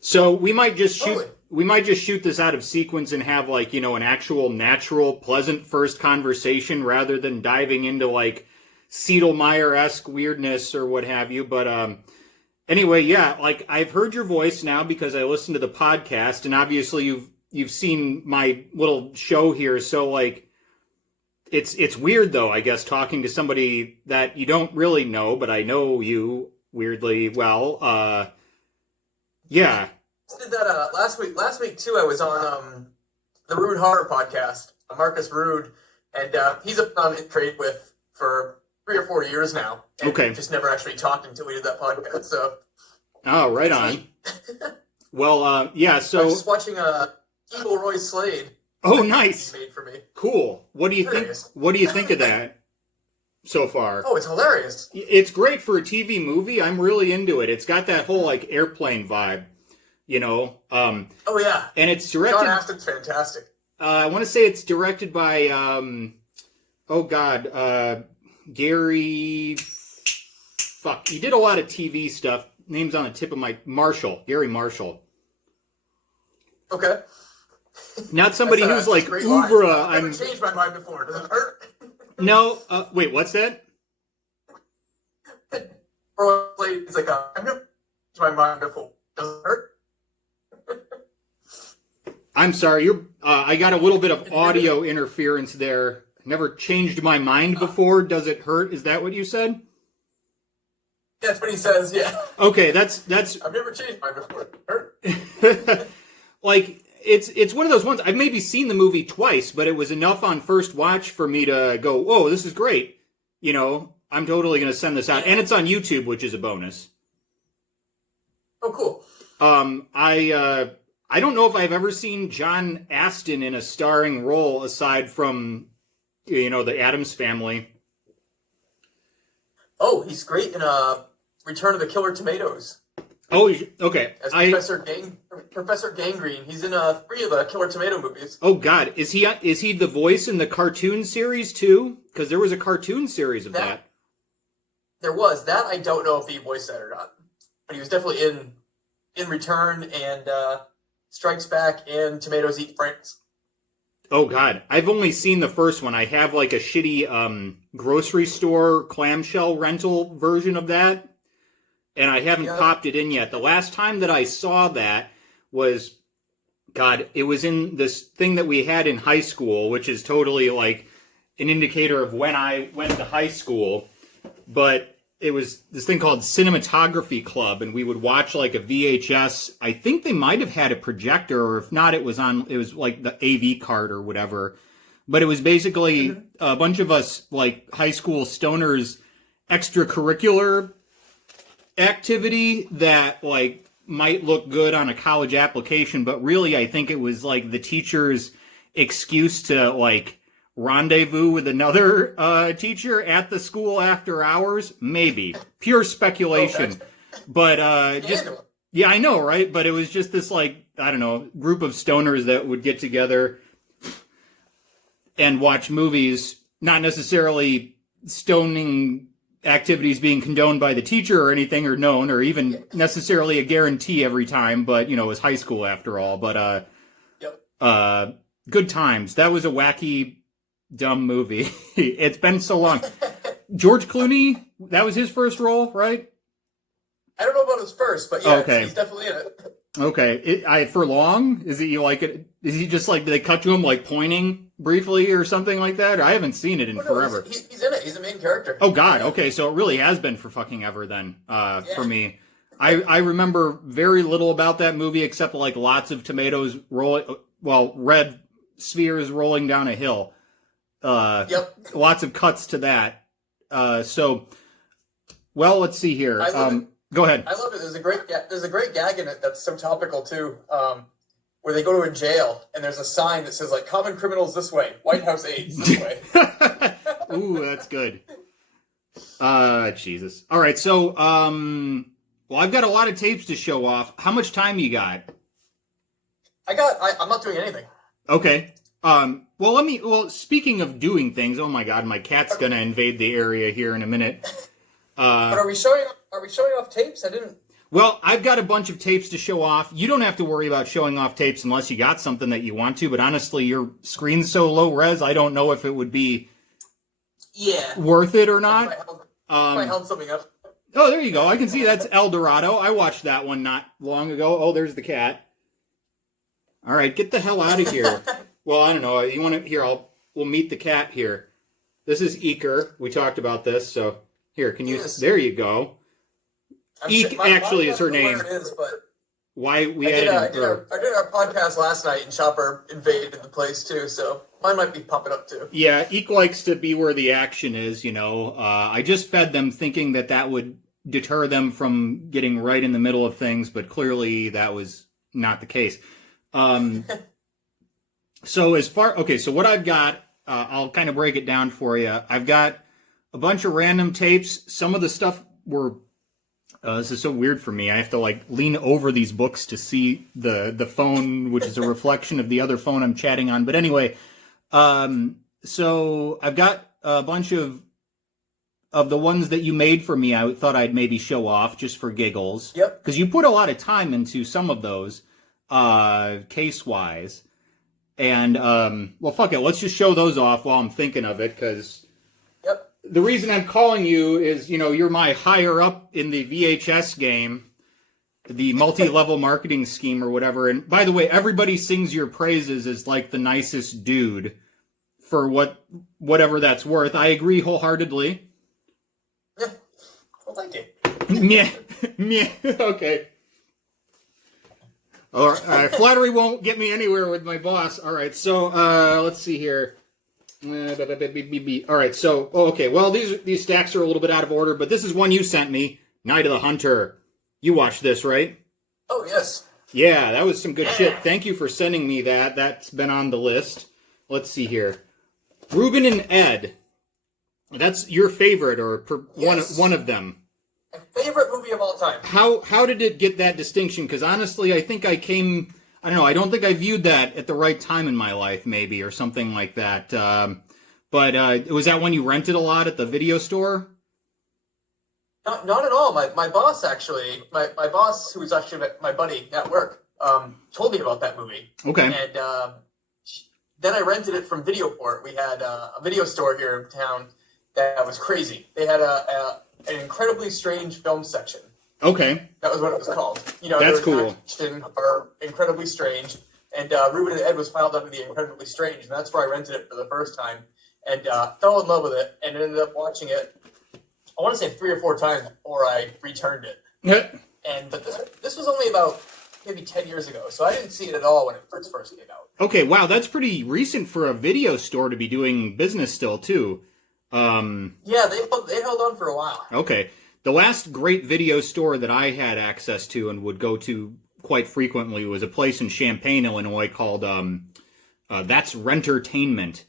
So we might just shoot. Totally. We might just shoot this out of sequence and have like an actual natural, pleasant first conversation rather than diving into like Seidlmeyer-esque weirdness or what have you. But anyway, yeah, like I've heard your voice now because I listened to the podcast, and obviously you've seen my little show here. So like, it's weird though, I guess, talking to somebody that you don't really know, but I know you weirdly well. Yeah. Did that last week. Last week too, I was on the Rude Horror podcast. Marcus Rude, and he's on in trade with for 3 or 4 years now. And Okay. just never actually talked until we did that podcast. So. Oh, right on. Well, yeah. I was So, just watching Evil Roy Slade. oh, that nice, he made for me. cool. What do you think? Hilarious. What do you think of that so far? Oh, it's hilarious. It's great for a TV movie. I'm really into it. It's got that whole like airplane vibe, Oh yeah. and it's John directed. Aston's fantastic. I want to say it's directed by, oh God, Gary. Fuck, he did a lot of TV stuff. Name's on the tip of my Gary Marshall. Okay. Not somebody That's, who's like great line. uber. I've never changed my mind before. Does it hurt? No. Wait, what's that? Roy Slade's like, I've never changed my mind before. Does it hurt? I'm sorry. I got a little bit of audio interference there. Never changed my mind before. Does it hurt? Is that what you said? That's what he says. Yeah. Okay, that's I've never changed my mind before. Does it hurt? like it's one of those ones. I've maybe seen the movie twice, but it was enough on first watch for me to go, "Whoa, this is great." I'm totally going to send this out, and it's on YouTube, which is a bonus. Oh, cool. I don't know if I've ever seen John Aston in a starring role aside from the Addams Family. Oh, he's great in Return of the Killer Tomatoes Oh, okay. as Professor Gangrene. He's in 3 of the Killer Tomato movies. Oh God, is he the voice in the cartoon series too? Because there was a cartoon series of that. There was that. I don't know if he voiced that or not, but he was definitely in Return and Strikes Back and Tomatoes Eat Friends. Oh God, I've only seen the first one. I have like a shitty grocery store clamshell rental version of that, and I haven't popped it in yet. The last time that I saw that was, God, it was in this thing that we had in high school, which is totally like an indicator of when I went to high school. But it was this thing called Cinematography Club, and we would watch like a VHS. I think they might have had a projector, or if not, it was like the AV card or whatever. But it was basically a bunch of us, like high school stoners, extracurricular activity that like might look good on a college application, but really I think it was like the teacher's excuse to like rendezvous with another teacher at the school after hours. Maybe pure speculation, but yeah, I know, right? But it was just this like, I don't know, group of stoners that would get together and watch movies, not necessarily stoning activities being condoned by the teacher or anything, or known, or even necessarily a guarantee every time, but it was high school after all. But good times. That was a wacky, dumb movie. It's been so long. George Clooney, that was his first role, right? I don't know about his first, but yeah, Okay. he's definitely in it. Okay. For long? Is it you like it? Is he just like, do they cut to him like pointing briefly or something like that? Or I haven't seen it in forever. He's in it. He's a main character. Oh God. Okay. So it really has been for fucking ever then, for me. I remember very little about that movie except like lots of tomatoes red spheres rolling down a hill. Lots of cuts to that. Let's see here. Go ahead. I love it. There's a great gag in it that's so topical too, where they go to a jail and there's a sign that says like "Common criminals this way, White House aides this way." Ooh, that's good. Jesus. All right, so I've got a lot of tapes to show off. How much time you got? I'm not doing anything. Okay. Speaking of doing things, oh my God, my cat's gonna invade the area here in a minute. But are we showing off tapes? I didn't. Well, I've got a bunch of tapes to show off. You don't have to worry about showing off tapes unless you got something that you want to, but honestly, your screen's so low res, I don't know if it would be worth it or not. If I held something up. Oh, there you go. I can see that's El Dorado. I watched that one not long ago. Oh, there's the cat. All right, get the hell out of here. Well, I don't know. You want to? Here, we'll meet the cat here. This is Eker. We talked about this, so here, can you? Yes. There you go. Eek actually is her name. It is, but Why we I added did our podcast last night, and Chopper invaded the place too, so mine might be popping up too. Yeah, Eek likes to be where the action is, you know. I just fed them thinking that would deter them from getting right in the middle of things, but clearly that was not the case. So what I've got, I'll kind of break it down for you. I've got a bunch of random tapes. Some of the stuff were, this is so weird for me. I have to like lean over these books to see the phone, which is a reflection of the other phone I'm chatting on. But anyway, so I've got a bunch of the ones that you made for me. I thought I'd maybe show off just for giggles. Yep. Because you put a lot of time into some of those, case-wise. And, well, fuck it. Let's just show those off while I'm thinking of it, because the reason I'm calling you is, you know, you're my higher up in the VHS game, the multi-level marketing scheme or whatever. And by the way, everybody sings your praises as like the nicest dude for whatever that's worth. I agree wholeheartedly. Yeah. Well, thank you. Meh. Okay. All right. Flattery won't get me anywhere with my boss. All right. So, let's see here. All right, so okay. Well, these stacks are a little bit out of order, but this is one you sent me, Night of the Hunter. You watched this, right? Oh yes. Yeah, that was some good shit. Thank you for sending me that. That's been on the list. Let's see here, Ruben and Ed. That's your favorite, or one of them. My favorite movie of all time. How did it get that distinction? Because honestly, I think I don't know. I don't think I viewed that at the right time in my life, maybe, or something like that. But was that one you rented a lot at the video store? Not at all. My boss, actually, my boss, who was actually my buddy at work, told me about that movie. Okay. And then I rented it from Videoport. We had a video store here in town that was crazy. They had an incredibly strange film section. Okay. That was what it was called. You know, that's cool. Action or incredibly strange, and Ruben and Ed was filed under the incredibly strange, and that's where I rented it for the first time, and fell in love with it, and ended up watching it. I want to say 3 or 4 times before I returned it. But this was only about maybe 10 years ago, so I didn't see it at all when it first came out. Okay, wow, that's pretty recent for a video store to be doing business still too. Yeah, they held on for a while. Okay. The last great video store that I had access to and would go to quite frequently was a place in Champaign, Illinois called That's Rentertainment.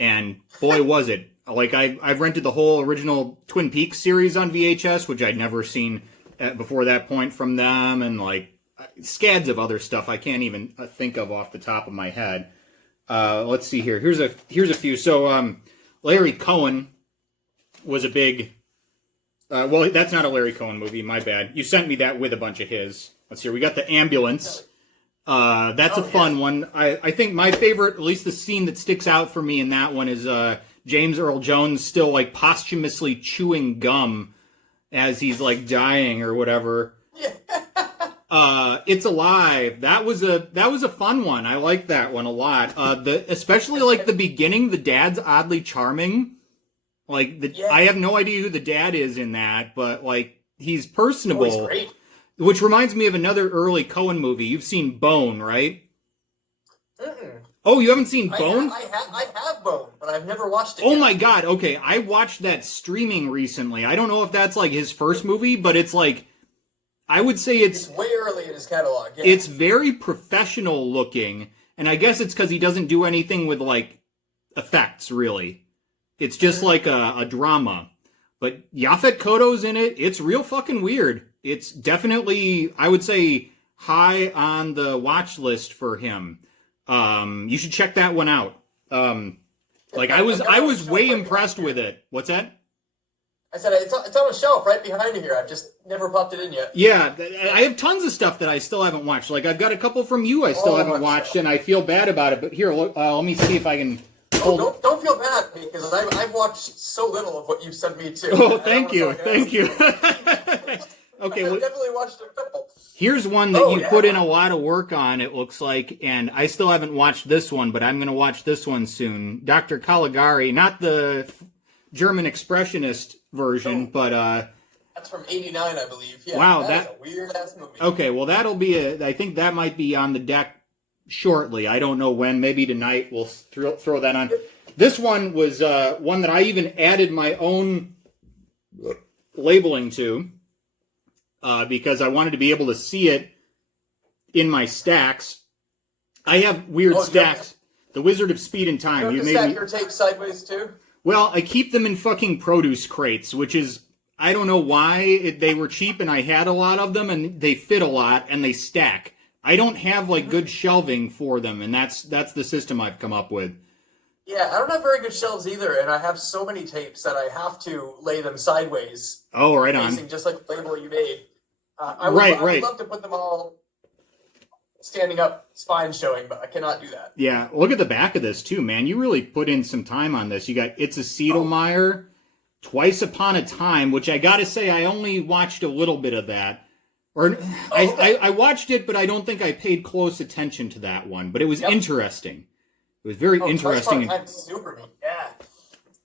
And boy, was it. Like, I've rented the whole original Twin Peaks series on VHS, which I'd never seen before that point from them, and like scads of other stuff I can't even think of off the top of my head. Let's see here. Here's a few. So Larry Cohen was a big... well, that's not a Larry Cohen movie, my bad. You sent me that with a bunch of his. Let's see, we got The Ambulance. That's a fun one. I think my favorite, at least the scene that sticks out for me in that one, is James Earl Jones still like posthumously chewing gum as he's like dying or whatever. It's Alive. That was a fun one. I like that one a lot. Especially like the beginning, the dad's oddly charming. Like I have no idea who the dad is in that, but like he's personable. Oh, he's great. Which reminds me of another early Cohen movie. You've seen Bone, right? Mm-mm. Oh, you haven't seen Bone? I have Bone, but I've never watched it. Oh my god, okay. I watched that streaming recently. I don't know if that's like his first movie, but it's like, I would say it's way early in his catalog. Yeah. It's very professional looking, and I guess it's because he doesn't do anything with like effects, really. It's just like a drama. But Yaphet Kotto's in it. It's real fucking weird. It's definitely, I would say, high on the watch list for him. You should check that one out. Like I was way impressed with it. What's that? I said it's on a shelf right behind you here. I've just never popped it in yet. Yeah, I have tons of stuff that I still haven't watched. Like, I've got a couple from you I still haven't watched, and I feel bad about it. But here, look, let me see if I can hold... Oh, don't feel bad, because I've watched so little of what you've sent me, too. Oh, thank you. Thank you. Okay, I've definitely watched a couple. Here's one that you put in a lot of work on, it looks like, and I still haven't watched this one, but I'm going to watch this one soon. Dr. Caligari, not the German Expressionist version, but... That's from '89, I believe. Yeah, wow, that's a weird-ass movie. Okay, well, that'll be I think that might be on the deck shortly. I don't know when. Maybe tonight we'll throw that on. This one was one that I even added my own labeling to because I wanted to be able to see it in my stacks. I have weird stacks. The Wizard of Speed and Time. You stack your tape sideways, too? Well, I keep them in fucking produce crates, which is... I don't know why they were cheap and I had a lot of them and they fit a lot and they stack. I don't have like good shelving for them, and that's the system I've come up with. Yeah, I don't have very good shelves either, and I have so many tapes that I have to lay them sideways. Oh, right on. Just like the label you made. I would love to put them all standing up, spine showing, but I cannot do that. Yeah, look at the back of this too, man. You really put in some time on this. You got It's a Sedelmeyer. Twice Upon a Time, which I gotta say, I only watched a little bit of that. I watched it, but I don't think I paid close attention to that one. But it was interesting. It was very interesting. Twice Upon a Time, super neat. Yeah.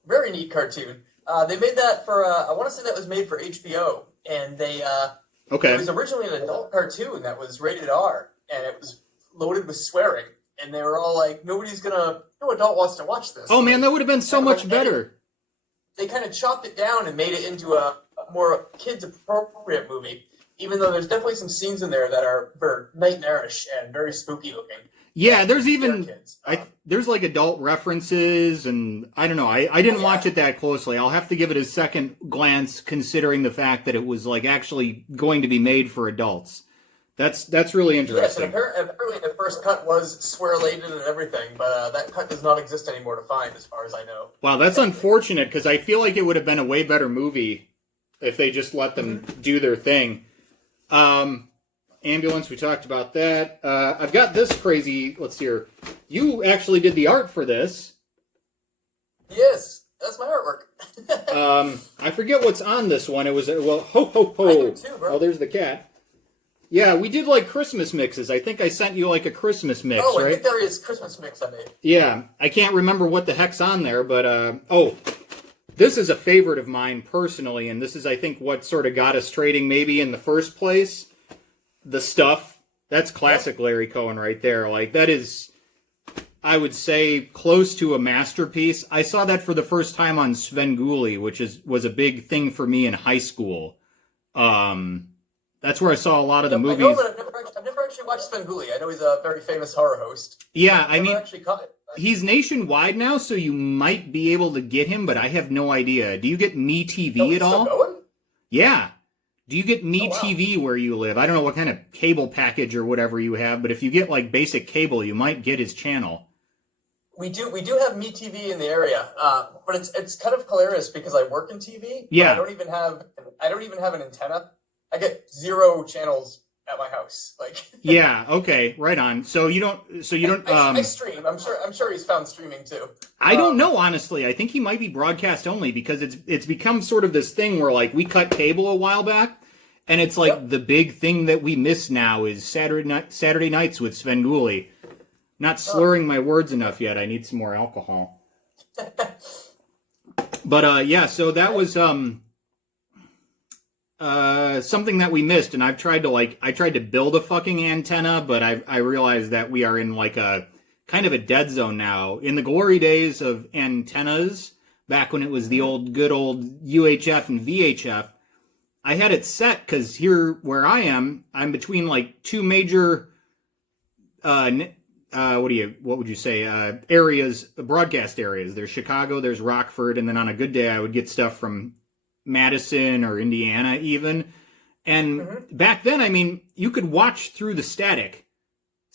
Very neat cartoon. They made that for, I want to say that was made for HBO. And they, it was originally an adult cartoon that was rated R. And it was loaded with swearing. And they were all like, no adult wants to watch this. Oh, man, that would have been so much better. They kind of chopped it down and made it into a more kids-appropriate movie, even though there's definitely some scenes in there that are very nightmarish and very spooky looking. Yeah, there's even there's like adult references, and I don't know. I didn't watch it that closely. I'll have to give it a second glance, considering the fact that it was like actually going to be made for adults. That's really interesting. Yes, and apparently the first cut was swear-laden and everything, but that cut does not exist anymore to find, as far as I know. Wow, that's unfortunate, because I feel like it would have been a way better movie if they just let them do their thing. Ambulance, we talked about that. I've got this crazy, let's see here. You actually did the art for this. Yes, that's my artwork. I forget what's on this one. It was, ho, ho, ho. I do too, bro. Oh, there's the cat. Yeah, we did like Christmas mixes. I think I sent you like a Christmas mix, right? I think there is Christmas mix I made. Yeah, I can't remember what the heck's on there, but, this is a favorite of mine personally, and this is, I think, what sort of got us trading maybe in the first place. The Stuff. That's classic Larry Cohen right there. Like, that is, I would say, close to a masterpiece. I saw that for the first time on Svengoolie, which was a big thing for me in high school. That's where I saw a lot of the movies. I know, but I've never actually watched Svengoolie. I know he's a very famous horror host. Yeah, I mean, actually caught it. He's nationwide now, so you might be able to get him, but I have no idea. Do you get MeTV at all? Going? Yeah. Do you get MeTV where you live? I don't know what kind of cable package or whatever you have, but if you get like basic cable, you might get his channel. We do have MeTV in the area, but it's kind of hilarious because I work in TV. Yeah. I don't even have an antenna. I get 0 channels at my house. Like. Yeah. Okay. Right on. So you don't. I stream. I'm sure he's found streaming too. I don't know, honestly. I think he might be broadcast only because it's become sort of this thing where like we cut cable a while back, and it's like the big thing that we miss now is Saturday nights with Svengoolie. Not slurring my words enough yet. I need some more alcohol. But yeah, so that was something that we missed, and I tried to build a fucking antenna, but I realized that we are in like a kind of a dead zone now. In the glory days of antennas, back when it was the good old UHF and VHF, I had it set because here where I am, I'm between like two major, what would you say, areas, broadcast areas. There's Chicago, there's Rockford, and then on a good day I would get stuff from Madison or Indiana even. And back then, I mean, you could watch through the static.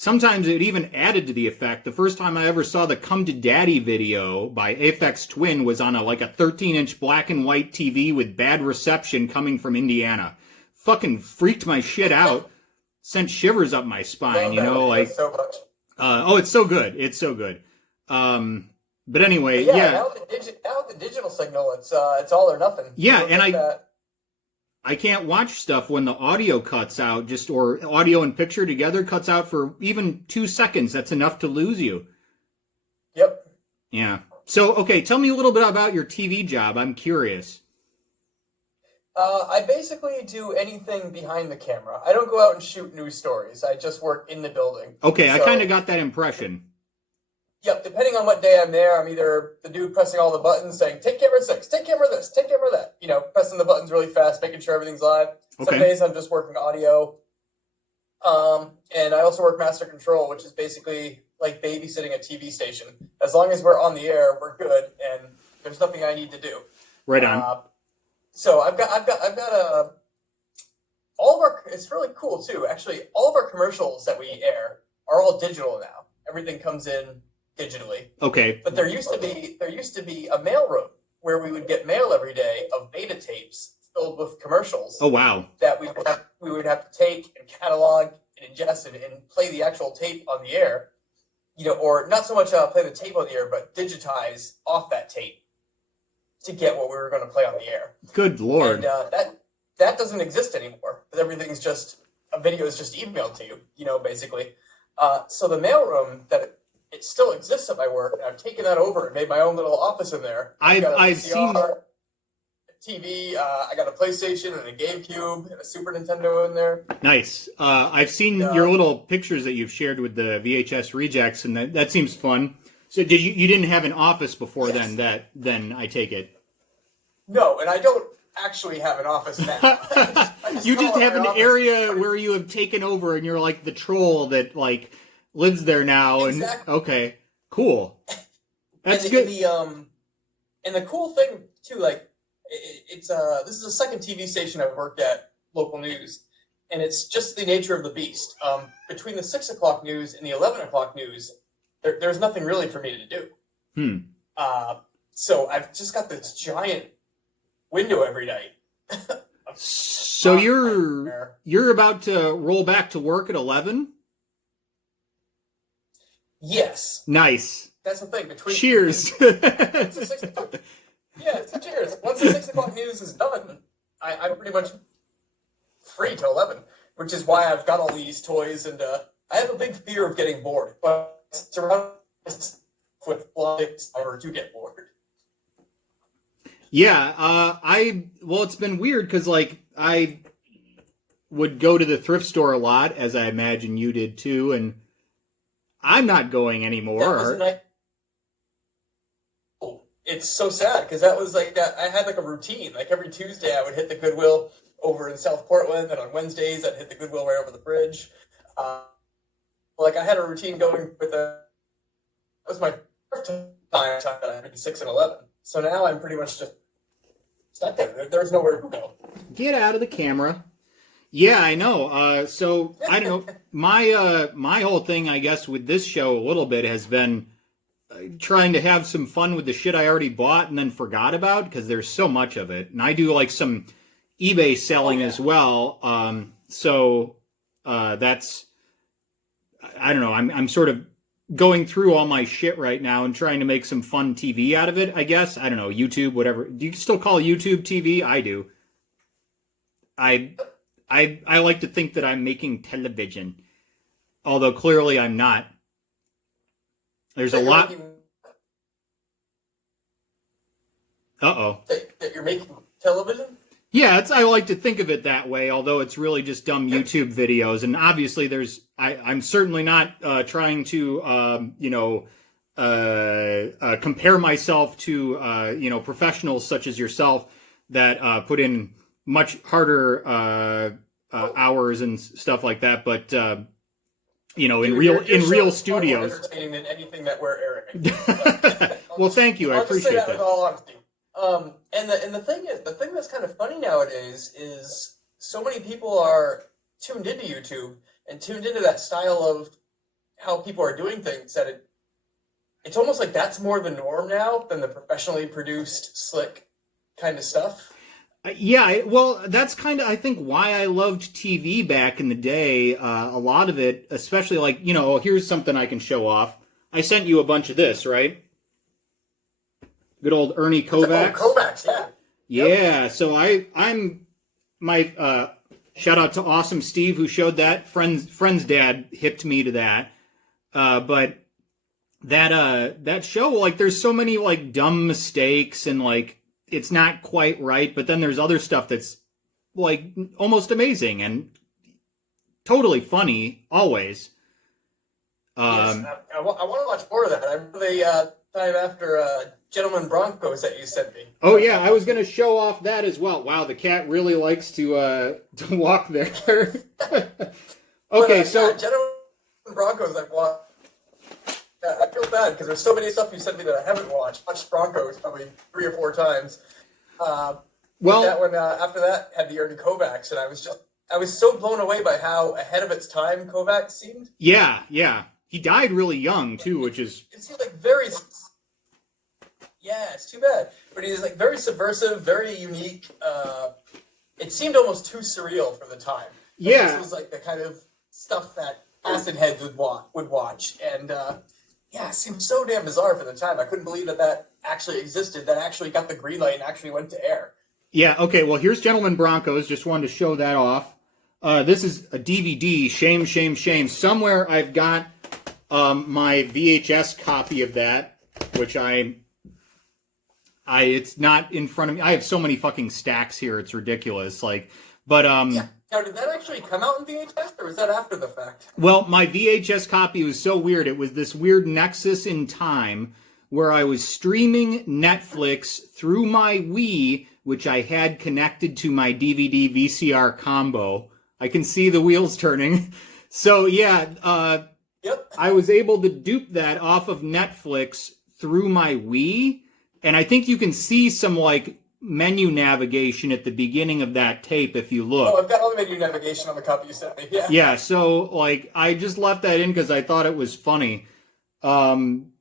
sometimes it even added to the effect. The first time I ever saw the Come to Daddy video by Aphex Twin was on a 13-inch black and white TV with bad reception coming from Indiana. Fucking freaked my shit out. Sent shivers up my spine, so much. It's so good. It's so good. But anyway, But now with the digital signal, it's all or nothing. Yeah, and I can't watch stuff when the audio cuts out, or audio and picture together cuts out for even 2 seconds. That's enough to lose you. Yep. Yeah. So, okay, tell me a little bit about your TV job. I'm curious. I basically do anything behind the camera. I don't go out and shoot news stories. I just work in the building. Okay, I kind of got that impression. Yep, depending on what day I'm there, I'm either the dude pressing all the buttons saying, take camera 6, take camera this, take camera that. Pressing the buttons really fast, making sure everything's live. Okay. Some days I'm just working audio. And I also work master control, which is basically like babysitting a TV station. As long as we're on the air, we're good, and there's nothing I need to do. Right on. So I've got all of our, it's really cool too, actually, all of our commercials that we air are all digital now. Everything comes in digitally. Okay. But there used to be a mailroom where we would get mail every day of beta tapes filled with commercials. Oh wow. That we would have to take and catalog and ingest and play the actual tape on the air. Or not so much play the tape on the air, but digitize off that tape to get what we were going to play on the air. Good Lord. And that doesn't exist anymore, because everything's just, a video is just emailed to you, basically. So the mailroom, it still exists at my work, and I've taken that over and made my own little office in there. I've seen TV, I got a PlayStation and a GameCube and a Super Nintendo in there. Nice. I've seen your little pictures that you've shared with the VHS rejects, and that seems fun. So you didn't have an office before then? Then I take it. No, and I don't actually have an office now. You just have an area where you have taken over, and you're like the troll that lives there now. Exactly. And okay, cool. That's good. And the cool thing too, this is the second TV station I've worked at, local news, and it's just the nature of the beast. Between the 6 o'clock news and the 11 o'clock news, there's nothing really for me to do. So I've just got this giant window every night. So you're about to roll back to work at 11? Yes. Nice. That's the thing. Cheers. Cheers. Once the 6 o'clock news is done, I'm pretty much free till 11, which is why I've got all these toys, and I have a big fear of getting bored, but surrounded with lights, I never do get bored. Yeah, it's been weird because I would go to the thrift store a lot, as I imagine you did too, and I'm not going anymore. It's so sad because that was that. I had a routine. Every Tuesday, I would hit the Goodwill over in South Portland, and on Wednesdays, I'd hit the Goodwill right over the bridge. I had a routine going with that was my first time that I had 6 and 11. So now I'm pretty much just stuck there. There's nowhere to go. Get out of the camera. Yeah, I know. So I don't know. My whole thing, I guess, with this show a little bit has been trying to have some fun with the shit I already bought and then forgot about, because there's so much of it. And I do some eBay selling as well. So that's, I don't know. I'm sort of going through all my shit right now and trying to make some fun TV out of it, I guess. I don't know, YouTube, whatever. Do you still call YouTube TV? I do. I like to think that I'm making television, although clearly I'm not. There's a lot. That you're making television? Yeah, I like to think of it that way, although it's really just dumb YouTube videos. And obviously I'm certainly not trying to, compare myself to, professionals such as yourself that put in much harder hours and stuff like that. But, in real studios. More entertaining than anything that we're airing. Well, thank you. I appreciate that. With all honesty. And the thing that's kind of funny nowadays is so many people are tuned into YouTube and tuned into that style of how people are doing things that it's almost like that's more the norm now than the professionally produced, slick kind of stuff. Yeah, well, that's kind of, I think, why I loved TV back in the day. A lot of it, especially like, here's something I can show off. I sent you a bunch of this, right? Good old Ernie Kovacs. Oh, Kovacs, yeah. Yeah, yep. So I'm my shout out to Awesome Steve who showed that. Friend's dad hipped me to that. But that show, like, there's so many like dumb mistakes and like it's not quite right, but then there's other stuff that's like almost amazing and totally funny always. Yes, I want to watch more of that. I remember the time after Gentleman Broncos that you sent me. Oh yeah, I was going to show off that as well. Wow, the cat really likes to walk there. Okay, so Gentleman Broncos I've watched. I feel bad because there's so many stuff you sent me that I haven't watched. Watched Broncos probably 3 or 4 times. Well, that one after that had the Ernie Kovacs, and I was so blown away by how ahead of its time Kovacs seemed. Yeah. He died really young too, which is it seemed like very. Yeah, it's too bad, but he's like very subversive, very unique. It seemed almost too surreal for the time. Yeah, this was like the kind of stuff that acid heads would watch, and it seemed so damn bizarre for the time. I couldn't believe that actually existed, that actually got the green light and actually went to air. Yeah, okay, well, here's Gentleman Broncos. Just wanted to show that off. This is a DVD. Shame. Somewhere I've got my VHS copy of that, which it's not in front of me. I have so many fucking stacks here. It's ridiculous. But yeah. Now, did that actually come out in VHS, or was that after the fact? Well, my VHS copy was so weird. It was this weird nexus in time where I was streaming Netflix through my Wii, which I had connected to my DVD VCR combo. I can see the wheels turning. So, yeah, yep. I was able to dupe that off of Netflix through my Wii. And I think you can see some, like, menu navigation at the beginning of that tape if you look. Oh, I've got all the menu navigation on the copy you sent me. Yeah. Yeah, so like I just left that in because I thought it was funny. And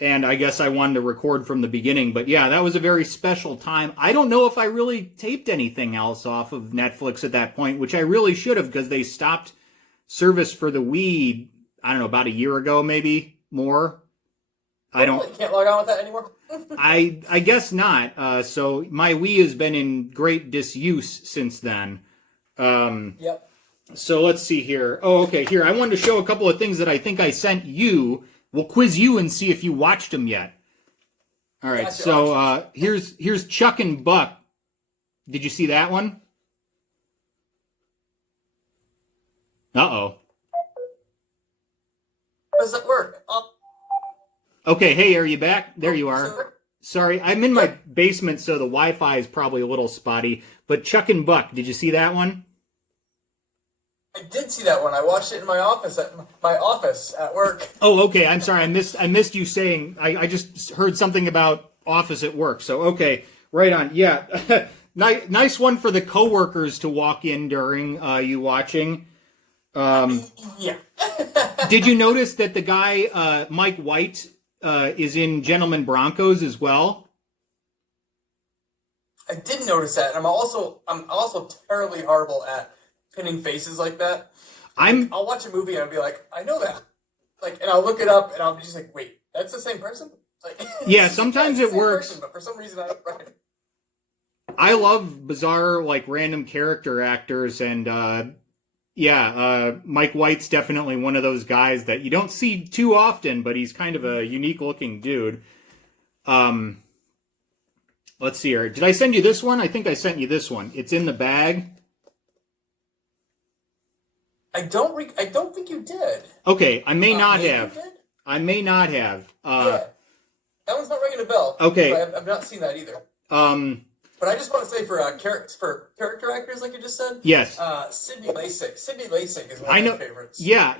I guess I wanted to record from the beginning, but yeah, that was a very special time. I don't know if I really taped anything else off of Netflix at that point, which I really should have because they stopped service for the Wii, I don't know, about a year ago, maybe more. I don't. You can't log on with that anymore? I guess not. So my Wii has been in great disuse since then. Yep. So let's see here. Oh, okay. Here, I wanted to show a couple of things that I think I sent you. We'll quiz you and see if you watched them yet. All right. Gotcha. So here's Chuck and Buck. Did you see that one? Uh-oh. How does that work? Okay, hey, are you back? There you are. Sorry, I'm in my basement, so the Wi-Fi is probably a little spotty. But Chuck and Buck, did you see that one? I did see that one. I watched it in my office at work. Oh, okay. I'm sorry. I missed you saying. I just heard something about office at work. So okay, right on. Yeah, nice one for the coworkers to walk in during you watching. Yeah. Did you notice that the guy Mike White is in Gentleman Broncos as well? I did notice that. I'm also terribly horrible at pinning faces like that. I'll watch a movie and I'll be like, I know that. And I'll look it up and I'll be just like, wait, that's the same person? Yeah, sometimes it works. Person, but for some reason I don't recognize it. I love bizarre, random character actors, and Mike White's definitely one of those guys that you don't see too often, but he's kind of a unique-looking dude. Let's see here. Did I send you this one? I think I sent you this one. It's in the bag. I don't think you did. Okay, I may not maybe have. You did? I may not have. Yeah. That one's not ringing a bell. Okay. I've not seen that either. But I just want to say for character actors, like you just said. Yes. Sidney Lasik. Sidney Lasik is one of my favorites. Yeah.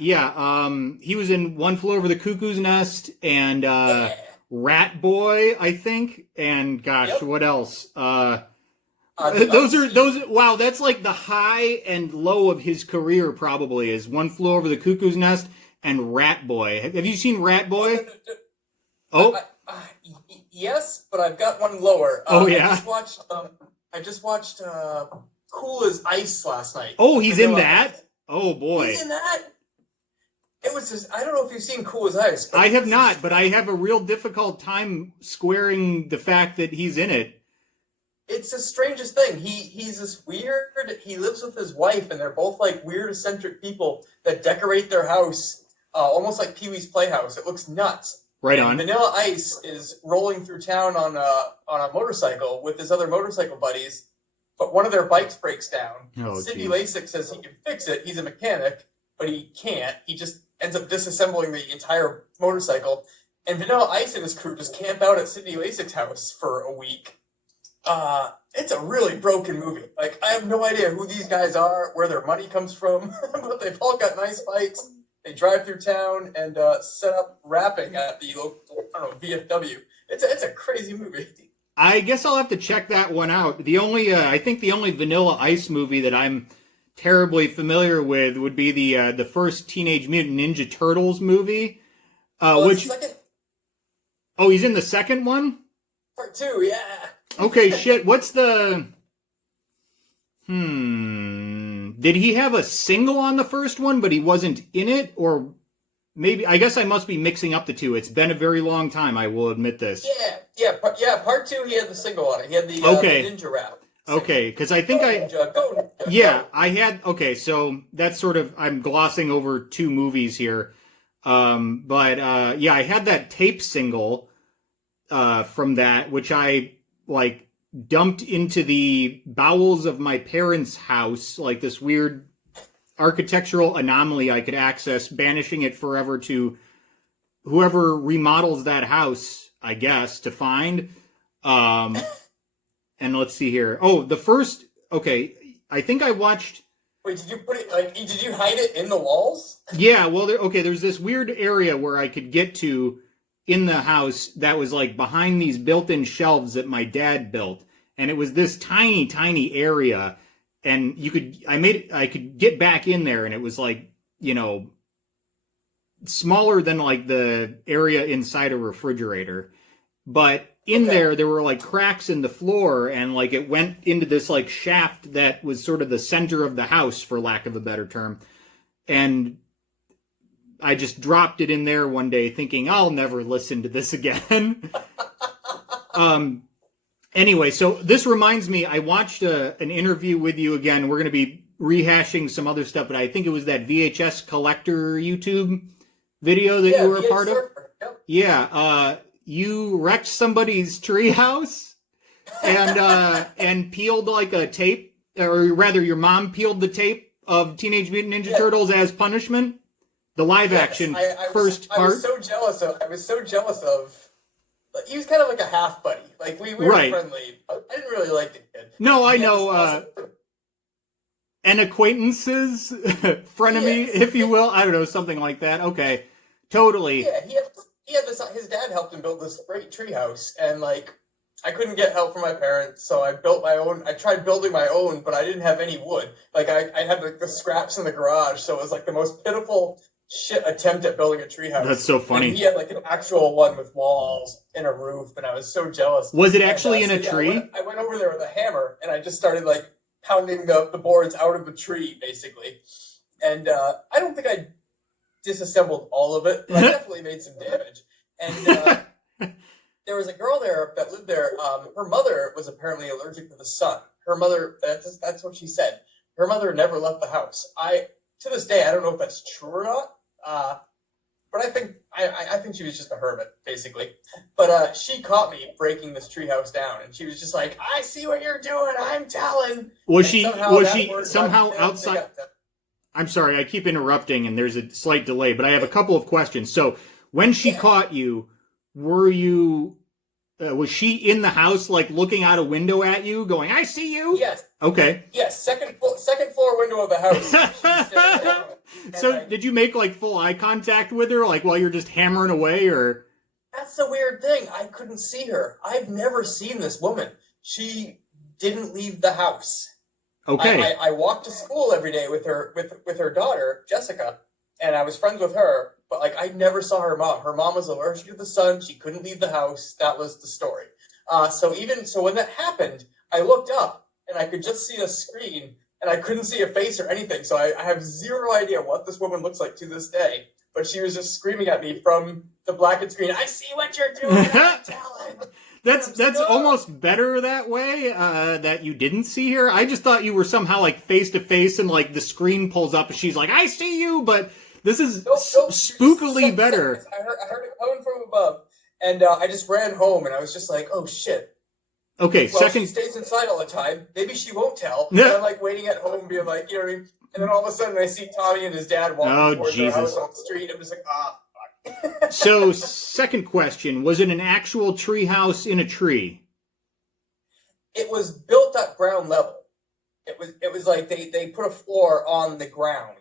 He was in One Flew Over the Cuckoo's Nest and Rat Boy, I think. And gosh, what else? Wow, that's like the high and low of his career probably is One Flew Over the Cuckoo's Nest and Rat Boy. Have you seen Rat Boy? Oh, yes, but I've got one lower. Oh yeah. I just watched Cool as Ice last night. Oh, he's in that. Oh boy. He's in that. It was just, I don't know if you've seen Cool as Ice. I have not, but I have a real difficult time squaring the fact that he's in it. It's the strangest thing. He's this weird. He lives with his wife, and they're both like weird, eccentric people that decorate their house almost like Pee-wee's Playhouse. It looks nuts. Right on. Vanilla Ice is rolling through town on a motorcycle with his other motorcycle buddies, but one of their bikes breaks down. Oh, Sidney Lasik says he can fix it. He's a mechanic, but he can't. He just ends up disassembling the entire motorcycle. And Vanilla Ice and his crew just camp out at Sidney Lasik's house for a week. It's a really broken movie. Like, I have no idea who these guys are, where their money comes from, but they've all got nice bikes. They drive through town and set up rapping at the local, I don't know, VFW. It's a crazy movie. I guess I'll have to check that one out. The only, I think the only Vanilla Ice movie that I'm terribly familiar with would be the first Teenage Mutant Ninja Turtles movie. Which? Oh, he's in the second one? Part 2, yeah. Okay, shit. What's the... Did he have a single on the first one, but he wasn't in it? Or maybe... I guess I must be mixing up the two. It's been a very long time, I will admit this. Yeah. Part 2, he had the single on it. He had the Ninja rap. Okay, because I think Ninja. Yeah, I had... Okay, so that's sort of... I'm glossing over two movies here. But I had that tape single from that, which I... like dumped into the bowels of my parents' house, like this weird architectural anomaly I could access, banishing it forever to whoever remodels that house, I guess, to find. And let's see here. Oh, the first, okay, I think I watched... Wait, did you put it, like, did you hide it in the walls? Yeah, well, there's this weird area where I could get to in the house that was like behind these built-in shelves that my dad built, and it was this tiny, tiny area, and I could get back in there, and it was like, smaller than like the area inside a refrigerator, but in there were like cracks in the floor, and like it went into this like shaft that was sort of the center of the house, for lack of a better term, and I just dropped it in there one day thinking, I'll never listen to this again. Anyway, so this reminds me, I watched an interview with you again. We're going to be rehashing some other stuff, but I think it was that VHS collector YouTube video that you were a part of. Yep. Yeah. You wrecked somebody's treehouse and peeled like a tape, or rather your mom peeled the tape of Teenage Mutant Ninja Turtles as punishment. The live action first part. I was so jealous of. Like, he was kind of like a half buddy. Like we were friendly. I didn't really like the kid. No, I know. An acquaintances, frenemy, if you will. I don't know, something like that. Okay, totally. Yeah, he had this. His dad helped him build this great treehouse, and like I couldn't get help from my parents, so I built my own. I tried building my own, but I didn't have any wood. Like I had like the scraps in the garage, so it was like the most pitiful shit attempt at building a treehouse. That's so funny. And he had like an actual one with walls and a roof, and I was so jealous. Was it actually in a tree? I went over there with a hammer, and I just started like pounding the boards out of the tree, basically. And I don't think I disassembled all of it, but I definitely made some damage. And there was a girl there that lived there. Her mother was apparently allergic to the sun. Her mother, that's what she said. Her mother never left the house. To this day, I don't know if that's true or not. But I think she was just a hermit, basically. But she caught me breaking this treehouse down, and she was just like, "I see what you're doing. I'm telling." Was she somehow outside? I'm sorry, I keep interrupting, and there's a slight delay, but I have a couple of questions. So, when she caught you, were you? Was she in the house, like looking out a window at you, going, "I see you"? Yes. Okay. Yes, second floor window of the house. So did you make like full eye contact with her, like while you're just hammering away, or? That's the weird thing. I couldn't see her. I've never seen this woman. She didn't leave the house. Okay. I walked to school every day with her daughter Jessica, and I was friends with her, but like I never saw her mom. Her mom was allergic to the sun. She couldn't leave the house. That was the story. So when that happened, I looked up and I could just see a screen and I couldn't see a face or anything. So I have zero idea what this woman looks like to this day. But she was just screaming at me from the blackened screen. I see what you're doing. That's almost better that way, that you didn't see her. I just thought you were somehow like face to face and like the screen pulls up and she's like, I see you, but this is spookily better. I heard it coming from above, and I just ran home and I was just like, oh shit. Okay, well, she stays inside all the time. Maybe she won't tell. And I'm like waiting at home being like, you know what I mean? And then all of a sudden I see Tommy and his dad walking towards their house on the street. I'm just like, fuck. So, second question, was it an actual tree house in a tree? It was built at ground level. It was like they put a floor on the ground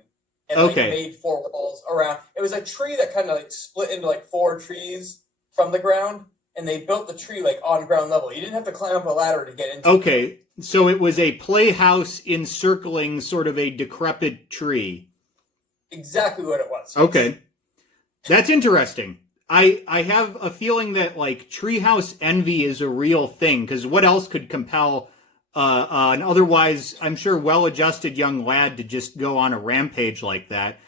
and like made 4 walls around. It was a tree that kind of like split into like 4 trees from the ground, and they built the tree like on ground level. You didn't have to climb up a ladder to get into it. Okay, so it was a playhouse encircling sort of a decrepit tree. Exactly what it was. Okay. That's interesting. I have a feeling that like treehouse envy is a real thing, because what else could compel an otherwise, I'm sure, well-adjusted young lad to just go on a rampage like that?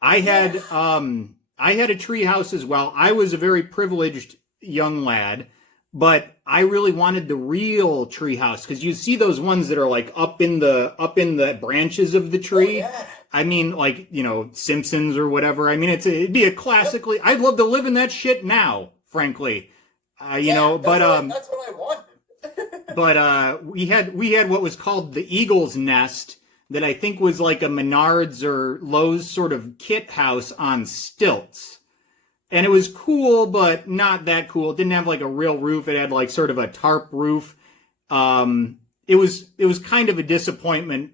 I had a treehouse as well. I was a very privileged young lad, but I really wanted the real treehouse, because you see those ones that are like up in the branches of the tree. Oh, yeah. I mean, like, you know, Simpsons or whatever. I mean, it'd be a classically. I'd love to live in that shit now, frankly. You know, but that's what I wanted. But we had what was called the Eagle's Nest, that I think was like a Menards or Lowe's sort of kit house on stilts. And it was cool, but not that cool. It didn't have like a real roof. It had like sort of a tarp roof. It was kind of a disappointment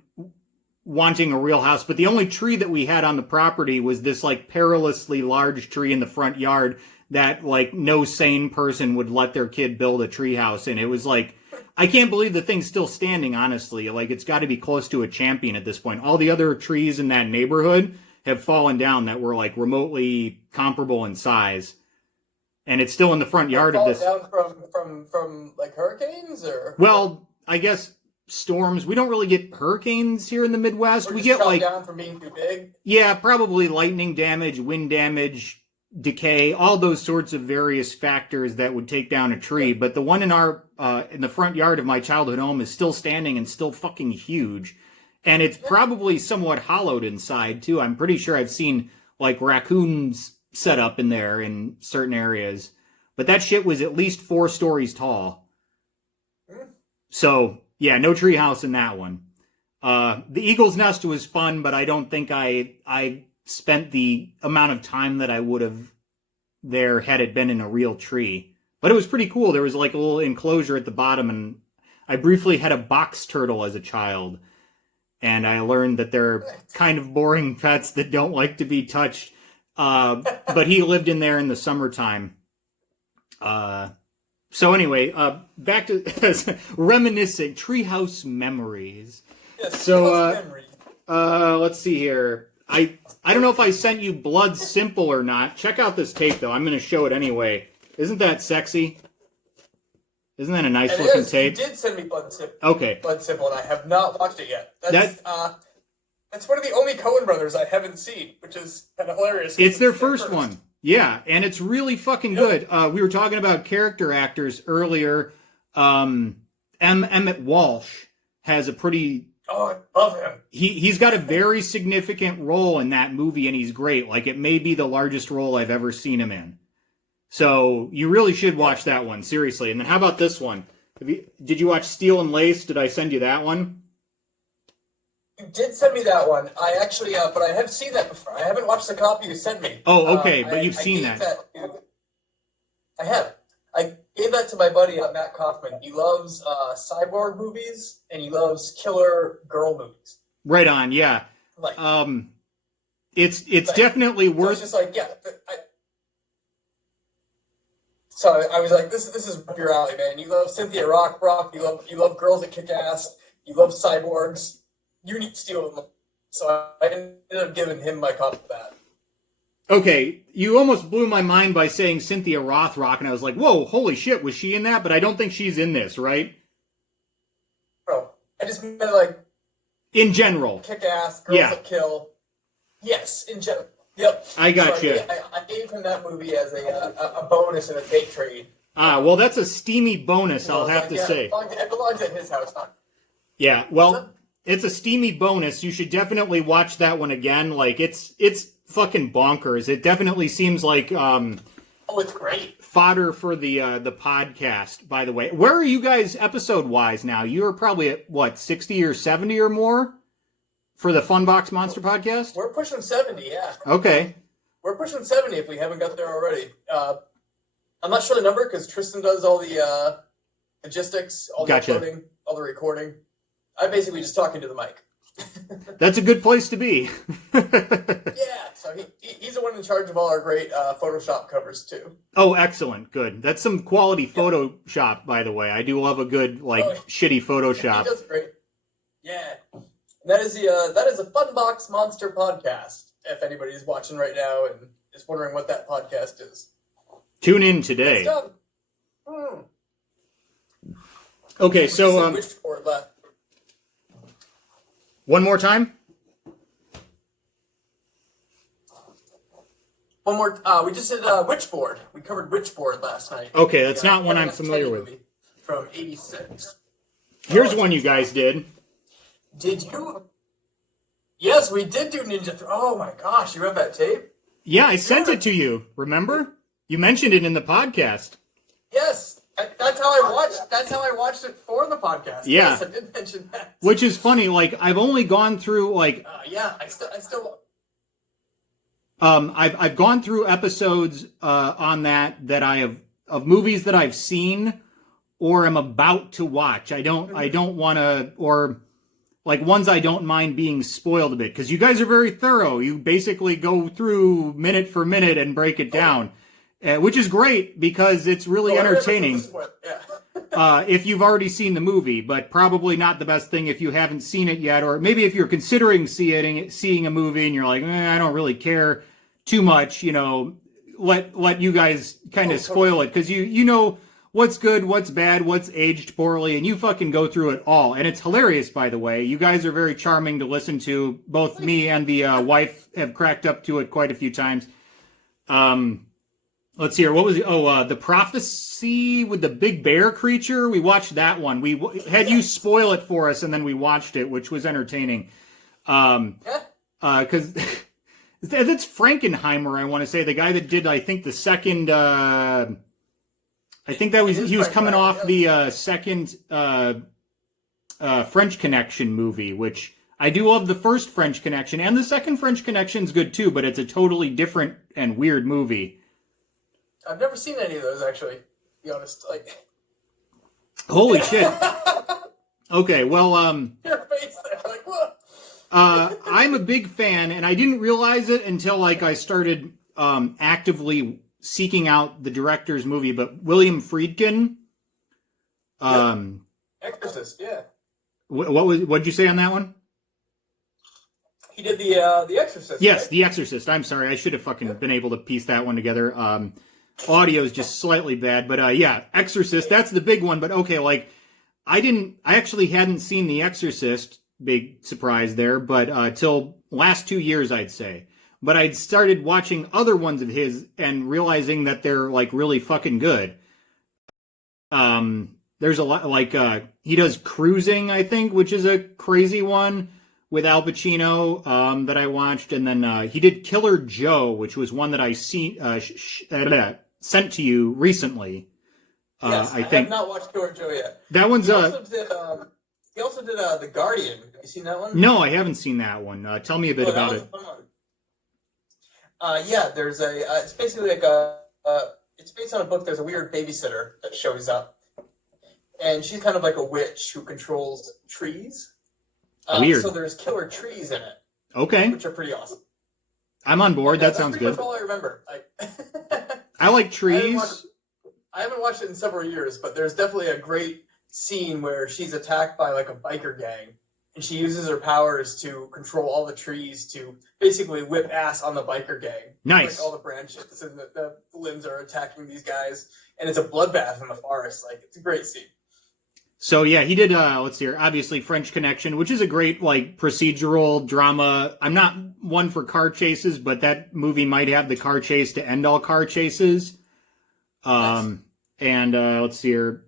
wanting a real house. But the only tree that we had on the property was this like perilously large tree in the front yard that like no sane person would let their kid build a tree house in. It was like, I can't believe the thing's still standing, honestly. Like, it's got to be close to a champion at this point. All the other trees in that neighborhood have fallen down that were like remotely comparable in size, and it's still in the front yard of this. Down from like hurricanes, or I guess storms. We don't really get hurricanes here in the Midwest. We get like down from being too big. Yeah, probably lightning damage, wind damage, decay, all those sorts of various factors that would take down a tree. But the one in the front yard of my childhood home is still standing and still fucking huge. And it's probably somewhat hollowed inside, too. I'm pretty sure I've seen, like, raccoons set up in there in certain areas. But that shit was at least 4 stories tall. So, yeah, no treehouse in that one. The Eagle's Nest was fun, but I don't think I spent the amount of time that I would have there had it been in a real tree. But it was pretty cool. There was, like, a little enclosure at the bottom, and I briefly had a box turtle as a child. And I learned that they're kind of boring pets that don't like to be touched. But he lived in there in the summertime. So anyway, back to reminiscing treehouse memories. Yes, so let's see here. I don't know if I sent you Blood Simple or not. Check out this tape though. I'm going to show it anyway. Isn't that sexy? Isn't that a nice looking tape? You did send me Blood Simple. Okay. Blood Simple, and I have not watched it yet. That's one of the only Coen brothers I haven't seen, which is kind of hilarious. It's their first one. Yeah, and it's really fucking good. We were talking about character actors earlier. Emmett Walsh has a pretty... Oh, I love him. He's got a very significant role in that movie, and he's great. Like, it may be the largest role I've ever seen him in. So you really should watch that one, seriously. And then how about this one? Did you watch Steel and Lace? Did I send you that one? You did send me that one. I actually, but I have seen that before. I haven't watched the copy you sent me. Oh, okay, but you've seen that. I have. I gave that to my buddy Matt Kaufman. He loves cyborg movies, and he loves killer girl movies. Right on, yeah. Like, it's definitely worth. So it's just like, yeah. So I was like, this is up your alley, man. You love Cynthia Rothrock. You love girls that kick ass. You love cyborgs. You need to steal them. So I ended up giving him my copy of that. Okay, you almost blew my mind by saying Cynthia Rothrock, and I was like, whoa, holy shit, was she in that? But I don't think she's in this, right? Bro, I just meant like in general. Kick ass, Girls That Kill. Yes, in general. Yep. I got you. I gave him that movie as a bonus in a date trade. Ah, well, that's a steamy bonus, I'll have to say. It belongs at his house, huh? Yeah, well, it's a steamy bonus. You should definitely watch that one again. Like, it's fucking bonkers. It definitely seems like oh, it's great. Fodder for the podcast, by the way. Where are you guys episode-wise now? You are probably at, what, 60 or 70 or more for the Funbox Monster podcast? We're pushing 70, yeah. Okay. We're pushing 70 if we haven't got there already. I'm not sure the number because Tristan does all the logistics, all the uploading, all the recording. I basically just talk into the mic. That's a good place to be. Yeah, so he's the one in charge of all our great Photoshop covers too. Oh, excellent, good. That's some quality Photoshop, by the way. I do love a good shitty Photoshop. He does great. Yeah, that is a Funbox Monster podcast. If anybody's watching right now and is wondering what that podcast is, tune in today. Okay, so one more time. One more. We just did Witchboard. We covered Witchboard last night. Okay, that's not one I'm familiar with. From '86. Here's one you guys did. Did you? Yes, we did do Ninja. Oh my gosh, you have that tape? Yeah, I sent it to you. Remember? You mentioned it in the podcast. Yes, that's how I watched. That's how I watched it for the podcast. Yeah, yes, I did mention that. Which is funny. Like, I've only gone through yeah, I still. I've gone through episodes on that I have of movies that I've seen or am about to watch. I don't want to, or like ones I don't mind being spoiled a bit, because you guys are very thorough. You basically go through minute for minute and break it down, which is great because it's really entertaining. If you've already seen the movie, but probably not the best thing if you haven't seen it yet, or maybe if you're considering seeing a movie and you're like, I don't really care too much, let you guys kind of spoil it, because you know what's good, what's bad, what's aged poorly, and you fucking go through it all. And it's hilarious, by the way. You guys are very charming to listen to. Both me and the wife have cracked up to it quite a few times. Let's see here. What was it? Oh, The Prophecy with the Big Bear Creature. We watched that one. We had you spoil it for us, and then we watched it, which was entertaining. Because that's Frankenheimer, I want to say. The guy that did, I think, the second... I think that he was coming off the second French Connection movie, which I do love the first French Connection, and the second French Connection's good too, but it's a totally different and weird movie. I've never seen any of those, actually, to be honest. Like, holy shit. Okay, well, your face there, like, what? I'm a big fan, and I didn't realize it until I started actively seeking out the director's movie, but William Friedkin. Exorcist, yeah. What'd you say on that one? He did the Exorcist. Yes, right? The Exorcist. I'm sorry, I should have fucking been able to piece that one together. Audio is just slightly bad, but yeah, Exorcist. That's the big one. But okay, I actually hadn't seen The Exorcist. Big surprise there, but till last 2 years, I'd say. But I'd started watching other ones of his and realizing that they're really fucking good. There's a lot he does Cruising, I think, which is a crazy one with Al Pacino that I watched, and then he did Killer Joe, which was one that I sent to you recently. Yes, I have not watched Killer Joe yet. That one's he also did The Guardian. Have you seen that one? No, I haven't seen that one. Tell me a bit about it. Yeah, there's it's basically it's based on a book. There's a weird babysitter that shows up, and she's kind of like a witch who controls trees. Weird. So there's killer trees in it. Okay. Which are pretty awesome. I'm on board. That sounds good. That's all I remember. I like trees. I haven't watched it in several years, but there's definitely a great scene where she's attacked by a biker gang, and she uses her powers to control all the trees to basically whip ass on the biker gang. Nice. Like all the branches and the limbs are attacking these guys, and it's a bloodbath in the forest. Like, it's a great scene. So yeah, he did. Let's see here. Obviously, French Connection, which is a great like procedural drama. I'm not one for car chases, but that movie might have the car chase to end all car chases. Nice. And let's see here.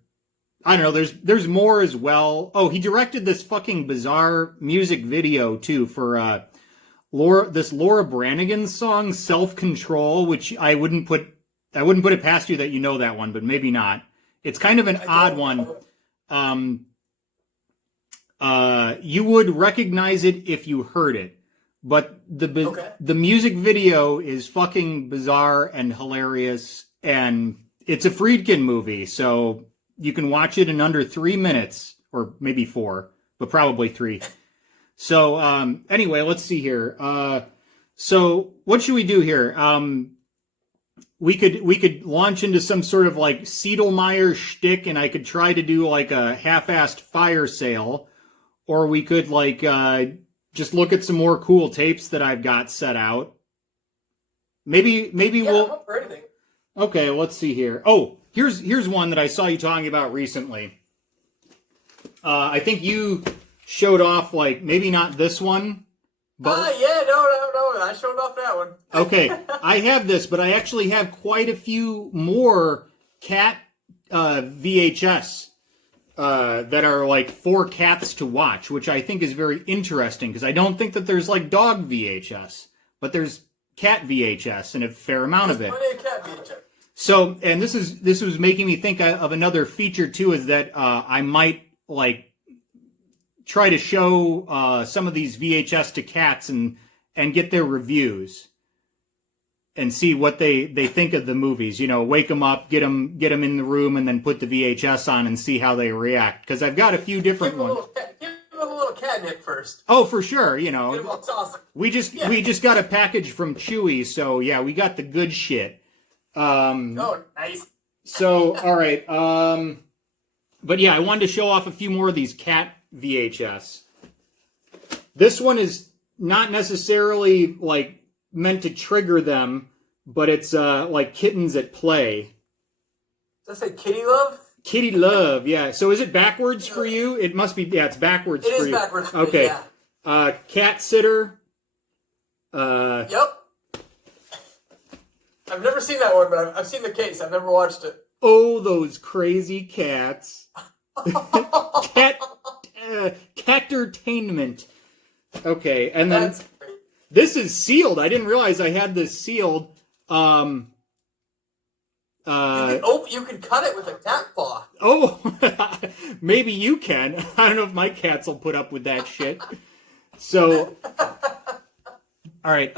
I don't know. There's more as well. Oh, he directed this fucking bizarre music video too for Laura Branigan song "Self Control," which I wouldn't put it past you that you know that one, but maybe not. It's kind of an odd one. You would recognize it if you heard it, but the music video is fucking bizarre and hilarious, and it's a Friedkin movie, so you can watch it in under 3 minutes, or maybe 4, but probably 3. So anyway, let's see here. So what should we do here? We could launch into some sort of like Siedelmeyer shtick, and I could try to do like a half-assed fire sale, or we could like just look at some more cool tapes that I've got set out. Maybe we'll. I'm up for anything. Okay, let's see here. Oh, here's one that I saw you talking about recently. I think you showed off like maybe not this one. But, yeah, no, I showed off that one. Okay, I have this, but I actually have quite a few more cat VHS that are like for cats to watch, which I think is very interesting because I don't think that there's like dog VHS, but there's cat VHS and a fair amount of it. Plenty of cat VHS. So, and this was making me think of another feature too, is that I might like try to show some of these VHS to cats and get their reviews and see what they think of the movies. You know, wake them up, get them in the room, and then put the VHS on and see how they react. Because I've got a few different ones. Give them a little catnip first. Oh, for sure. You know, Give them a sauce. we just got a package from Chewy, so yeah, we got the good shit. Oh, nice. So all right. But yeah, I wanted to show off a few more of these cat VHS. This one is not necessarily like meant to trigger them, but it's like kittens at play. Does that say Kitty Love? Kitty Love, yeah. So is it backwards for you? It must be. Yeah, it's backwards for you. It is backwards for okay. me, yeah. Cat Sitter. Yep. I've never seen that one, but I've seen the case. I've never watched it. Oh, those crazy cats. Cat-tertainment. Okay, and then this is sealed. I didn't realize I had this sealed. You can cut it with a cat paw. Oh, maybe you can. I don't know if my cats will put up with that shit. So, all right.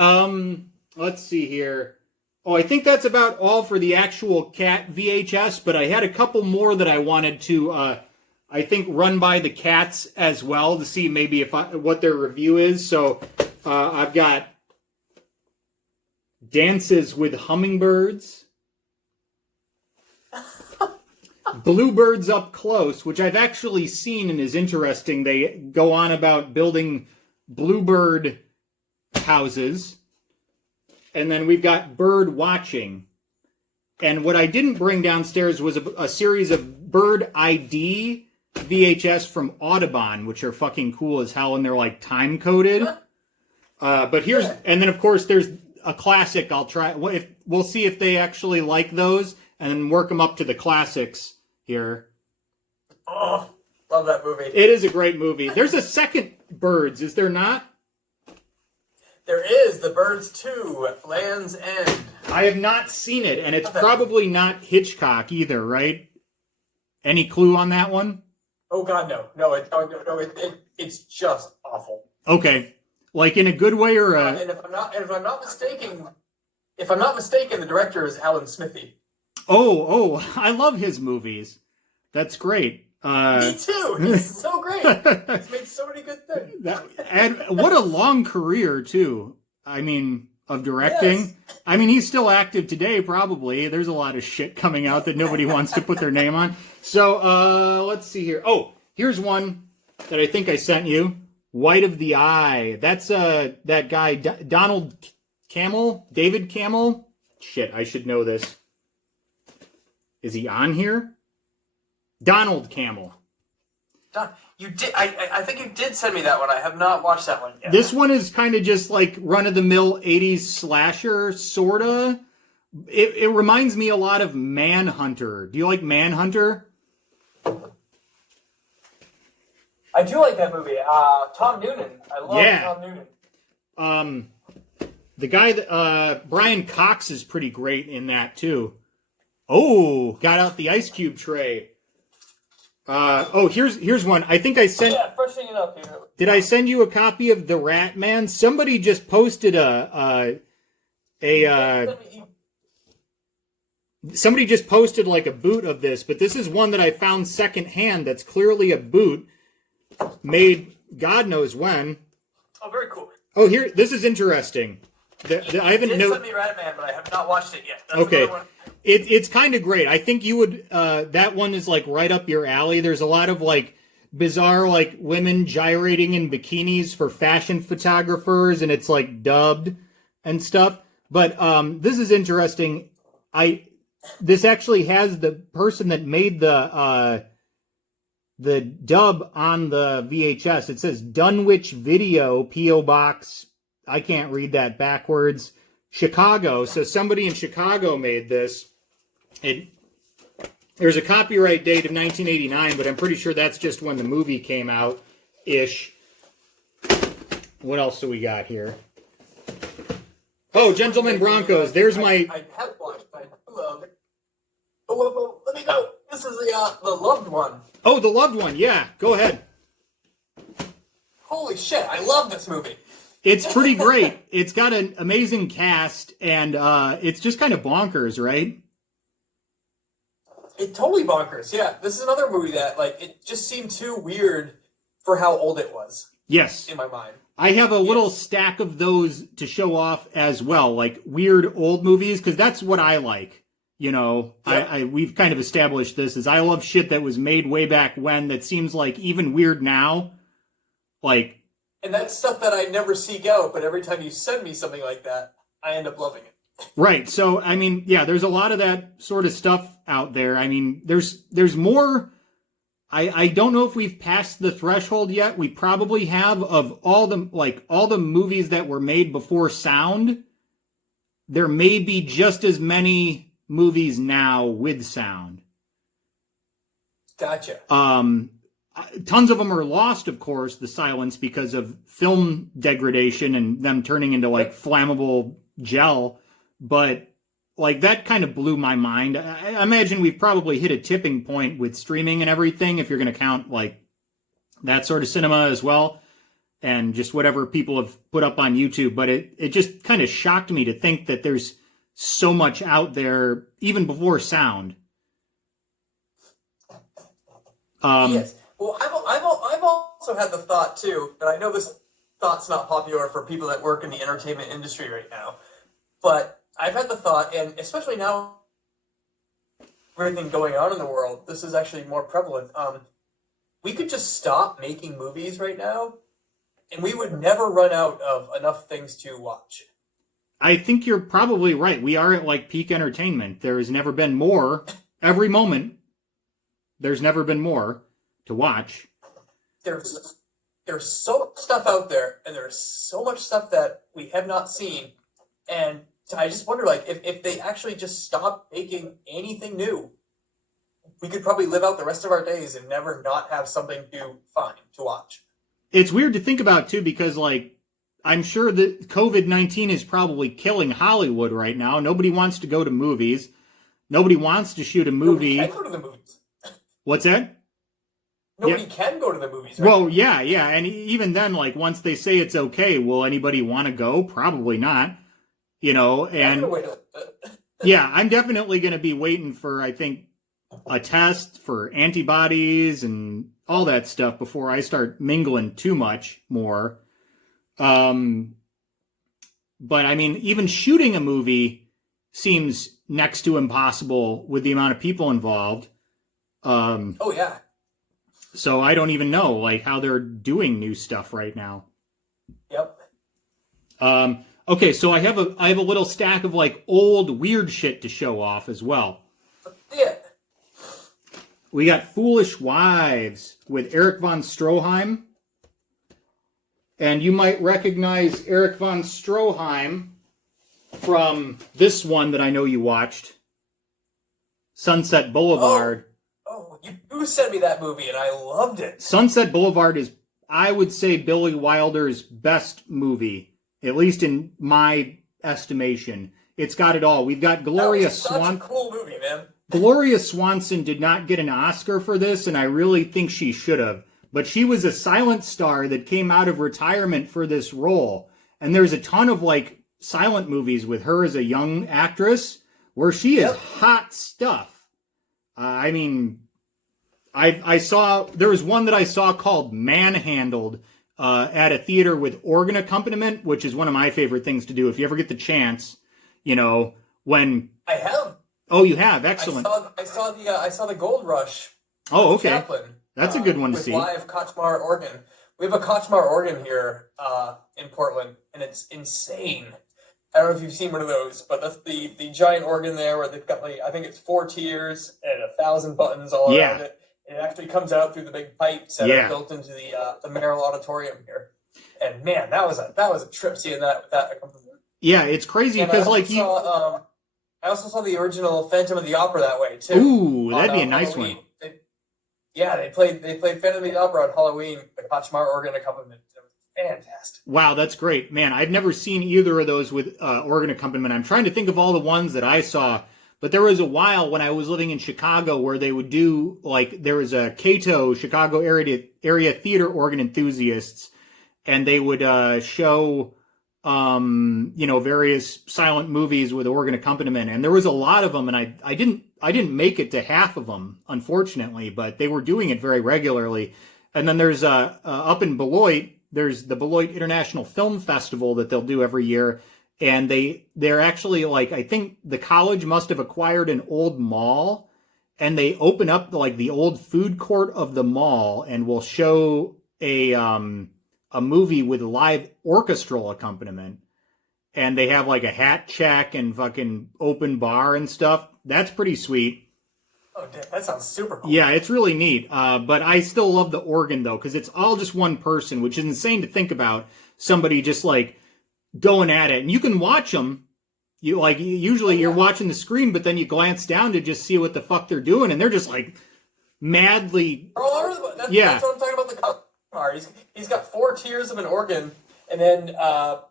Let's see here. Oh, I think that's about all for the actual cat VHS, but I had a couple more that I wanted to, I think, run by the cats as well to see maybe what their review is. So I've got Dances with Hummingbirds, Bluebirds Up Close, which I've actually seen and is interesting. They go on about building bluebird houses. And then we've got Bird Watching. And what I didn't bring downstairs was a series of Bird ID VHS from Audubon, which are fucking cool as hell, and they're like time coded. But here's, and then of course there's a classic. I'll try. We'll see if they actually like those, and then work them up to the classics here. Oh, love that movie. It is a great movie. There's a second Birds, is there not? There is The Birds 2, Land's End. I have not seen it, and it's probably not Hitchcock either, right? Any clue on that one? Oh God, no! It's just awful. Okay, like in a good way or a? And if I'm not mistaken, the director is Alan Smithy. Oh, I love his movies. That's great. Me too. He's so great. He's made so many good things. And what a long career too. I mean, of directing. Yes. I mean, he's still active today, probably. There's a lot of shit coming out that nobody wants to put their name on. So, let's see here. Oh, here's one that I think I sent you. White of the Eye. That's that guy Donald Camel, David Camel. Shit, I should know this. Is he on here? Donald Camel. You did. I think you did send me that one. I have not watched that one yet. This one is kind of just like run-of-the-mill 80s slasher, sorta. It reminds me a lot of Manhunter. Do you like Manhunter? I do like that movie. Tom Noonan. I love Tom Noonan. The guy that Brian Cox is pretty great in that too. Oh, got out the ice cube tray. Here's one. I think I sent. Yeah, freshening it up here. Did I send you a copy of The Rat Man? Somebody just posted somebody just posted like a boot of this, but this is one that I found secondhand. That's clearly a boot made God knows when. Oh, very cool. Oh, here, this is interesting. I haven't send me Rat Man, but I have not watched it yet. That's okay. It's kind of great. I think you would, that one is like right up your alley. There's a lot of like bizarre like women gyrating in bikinis for fashion photographers, and it's like dubbed and stuff. But this is interesting. This actually has the person that made the dub on the VHS. It says Dunwich Video, P.O. Box. I can't read that backwards. Chicago. So somebody in Chicago made this. There's a copyright date of 1989, but I'm pretty sure that's just when the movie came out, ish. What else do we got here? Oh, Gentlemen Broncos. There's my. I have watched. I love it. Oh, let me go. This is the Loved One. Oh, The Loved One. Yeah, go ahead. Holy shit! I love this movie. It's pretty great. It's got an amazing cast, and it's just kind of bonkers, right? It totally bonkers. Yeah, this is another movie that it just seemed too weird for how old it was. Yes, in my mind. I have a little stack of those to show off as well, like weird old movies, because that's what I like. You know, yep. We've kind of established this as I love shit that was made way back when that seems like even weird now. Like. And that's stuff that I never seek out, but every time you send me something like that, I end up loving it. Right. So, I mean, yeah, there's a lot of that sort of stuff out there. I mean, there's more. I don't know if we've passed the threshold yet. We probably have of all the movies that were made before sound. There may be just as many movies now with sound. Gotcha. Tons of them are lost, of course, the silence, because of film degradation and them turning into like flammable gel. But like that kind of blew my mind. I imagine we've probably hit a tipping point with streaming and everything, if you're going to count like that sort of cinema as well, and just whatever people have put up on YouTube. But it just kind of shocked me to think that there's so much out there even before sound. Yes. Well, I've also had the thought too, but I know this thought's not popular for people that work in the entertainment industry right now. But I've had the thought, and especially now, everything going on in the world, this is actually more prevalent. We could just stop making movies right now, and we would never run out of enough things to watch. I think you're probably right. We are at like peak entertainment. There has never been more. Every moment, there's never been more to watch. There's so much stuff out there, and there's so much stuff that we have not seen, and I just wonder, like, if they actually just stopped making anything new, we could probably live out the rest of our days and never not have something to find to watch. It's weird to think about too, because like I'm sure that COVID-19 is probably killing Hollywood right now. Nobody wants to go to movies. Nobody wants to shoot a movie. Nobody can go to the movies. What's that? Nobody can go to the movies. Right well, now. yeah. And even then, like, once they say it's okay, will anybody want to go? Probably not. You know, and yeah, I'm definitely going to be waiting for, I think, a test for antibodies and all that stuff before I start mingling too much more. But I mean, even shooting a movie seems next to impossible with the amount of people involved. Oh yeah. So I don't even know like how they're doing new stuff right now. Yep. Okay, so I have a little stack of like old weird shit to show off as well. Yeah. We got Foolish Wives with Eric von Stroheim. And you might recognize Eric von Stroheim from this one that I know you watched, Sunset Boulevard. Oh, you sent me that movie, and I loved it. Sunset Boulevard is, I would say, Billy Wilder's best movie, at least in my estimation. It's got it all. We've got Gloria Swanson. Such a cool movie, man. Gloria Swanson did not get an Oscar for this, and I really think she should have. But she was a silent star that came out of retirement for this role. And there's a ton of like silent movies with her as a young actress where she is hot stuff. I mean, I saw, there was one that I saw called Manhandled at a theater with organ accompaniment, which is one of my favorite things to do. If you ever get the chance, you know, when... I have. Oh, you have? Excellent. I saw the Gold Rush. Oh, okay. Chaplin, that's a good one to with see. Live Kochmar organ. We have a Kochmar organ here in Portland, and it's insane. I don't know if you've seen one of those, but that's the giant organ there where they've got like, I think it's 4 tiers and 1,000 buttons all around it. And it actually comes out through the big pipes that are built into the Merrill Auditorium here. And man, that was a trip seeing that with that accompaniment. Yeah, it's crazy because like I also saw the original Phantom of the Opera that way too. Ooh, that'd be a nice Halloween. one. They played Phantom of the Opera on Halloween, the Kochmar organ accompaniment. It was fantastic. Wow, that's great. Man, I've never seen either of those with organ accompaniment. I'm trying to think of all the ones that I saw, but there was a while when I was living in Chicago where they would do, like, there was a Cato, Chicago area theater organ enthusiasts, and they would show, various silent movies with organ accompaniment. And there was a lot of them, and I didn't make it to half of them, unfortunately, but they were doing it very regularly. And then there's up in Beloit, there's the Beloit International Film Festival that they'll do every year. And they're actually like, I think the college must have acquired an old mall, and they open up like the old food court of the mall and will show a movie with live orchestral accompaniment. And they have like a hat check and fucking open bar and stuff. That's pretty sweet. Oh, damn, that sounds super cool. Yeah, it's really neat. But I still love the organ though, because it's all just one person, which is insane to think about. Somebody just like going at it, and you can watch them. You like usually you're watching the screen, but then you glance down to just see what the fuck they're doing, and they're just like madly. That's what I'm talking about. The car. He's got 4 tiers of an organ, and then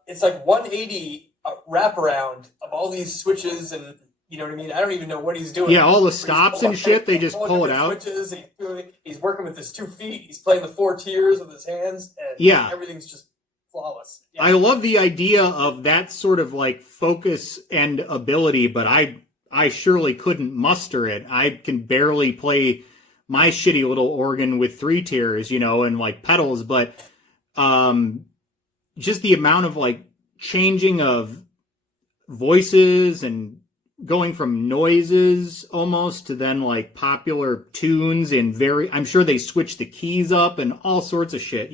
it's like 180 wraparound of all these switches, and you know what I mean. I don't even know what he's doing. Yeah, all the stops and shit. They just pull it out. Switches. He's working with his 2 feet. He's playing the 4 tiers with his hands, and everything's just flawless. Yeah. I love the idea of that sort of like focus and ability, but I surely couldn't muster it. I can barely play my shitty little organ with 3 tiers, and like pedals, but just the amount of like changing of voices and going from noises almost to then like popular tunes and I'm sure they switch the keys up and all sorts of shit,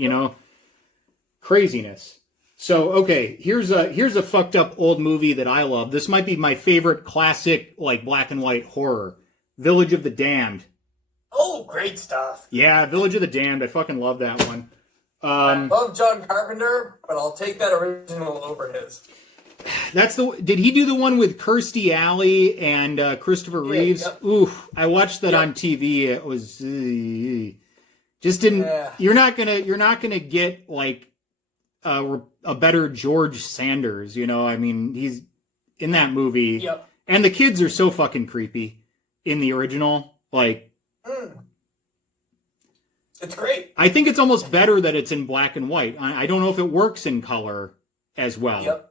craziness. So, okay, here's a fucked up old movie that I love. This might be my favorite classic, like black and white horror. Village of the Damned. Oh, great stuff. Yeah, Village of the Damned. I fucking love that one. I love John Carpenter, but I'll take that original over his. Did he do the one with Kirstie Alley and Christopher Reeves? Yep. Oof, I watched that on TV. It was just didn't. Yeah. You're not gonna get like a better George Sanders. I mean, he's in that movie. Yep. And the kids are so fucking creepy in the original. Like, it's great. I think it's almost better that it's in black and white. I don't know if it works in color as well. Yep.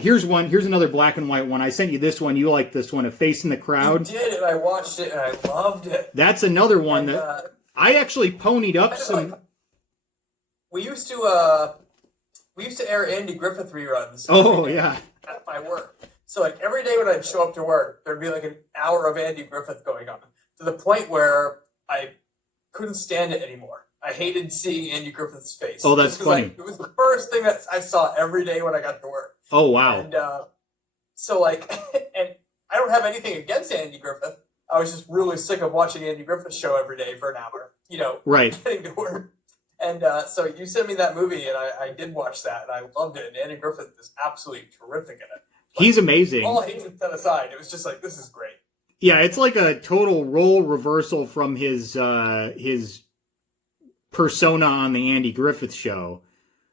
Here's another black and white one. I sent you this one. You like this one, A Face in the Crowd. You did, and I watched it, and I loved it. That's another one that I actually ponied up some. We used to air Andy Griffith reruns. Oh yeah. At my work. So like every day when I'd show up to work, there'd be like an hour of Andy Griffith going on, to the point where I couldn't stand it anymore. I hated seeing Andy Griffith's face. Oh, that's funny. It was the first thing that I saw every day when I got to work. Oh, wow. And so like, and I don't have anything against Andy Griffith. I was just really sick of watching Andy Griffith's show every day for an hour, Right. getting to work. And so you sent me that movie, and I did watch that, and I loved it. And Andy Griffith is absolutely terrific in it. He's amazing. All hatred set aside, it was just like, this is great. Yeah, it's like a total role reversal from his persona on the Andy Griffith Show.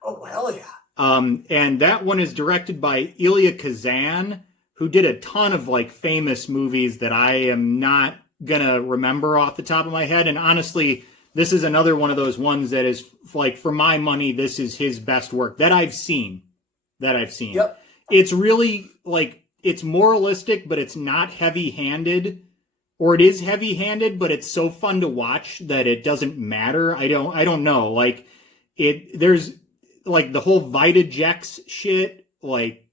Oh, hell yeah. And that one is directed by Elia Kazan, who did a ton of like famous movies that I am not gonna remember off the top of my head. And honestly, this is another one of those ones that is like, for my money, this is his best work that I've seen. Yep. It's really like, it's moralistic, but it's not heavy-handed, or it is heavy-handed, but it's so fun to watch that it doesn't matter. I don't know. Like there's like the whole Vitajex shit, like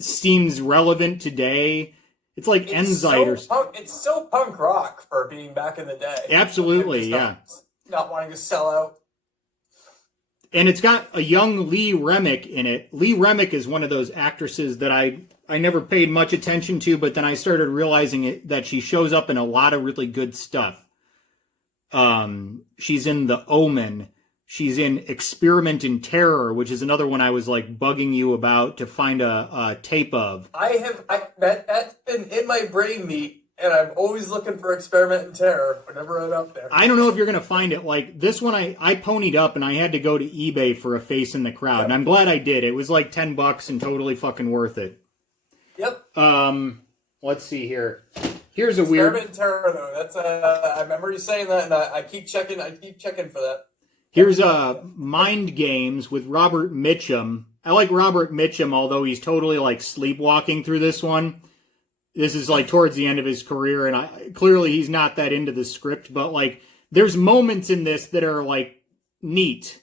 seems relevant today. It's like Enzyte it's so punk rock for being back in the day. Absolutely, yeah. Not wanting to sell out. And it's got a young Lee Remick in it. Lee Remick is one of those actresses that I never paid much attention to, but then I started realizing that she shows up in a lot of really good stuff. She's in The Omen. She's in Experiment in Terror, which is another one I was like bugging you about to find a tape of. That's been in my brain meat. And I'm always looking for Experiment in Terror whenever I'm up there. I don't know if you're going to find it. Like, this one I ponied up and I had to go to eBay for a face in the crowd. Yep. And I'm glad I did. It was like $10 and totally fucking worth it. Yep. Let's see here. Here's a Experiment in Terror, though. That's I remember you saying that, and I keep checking for that. Here's Mind Games with Robert Mitchum. I like Robert Mitchum, although he's totally like sleepwalking through this one. This is like towards the end of his career, and clearly he's not that into the script, but like there's moments in this that are like neat.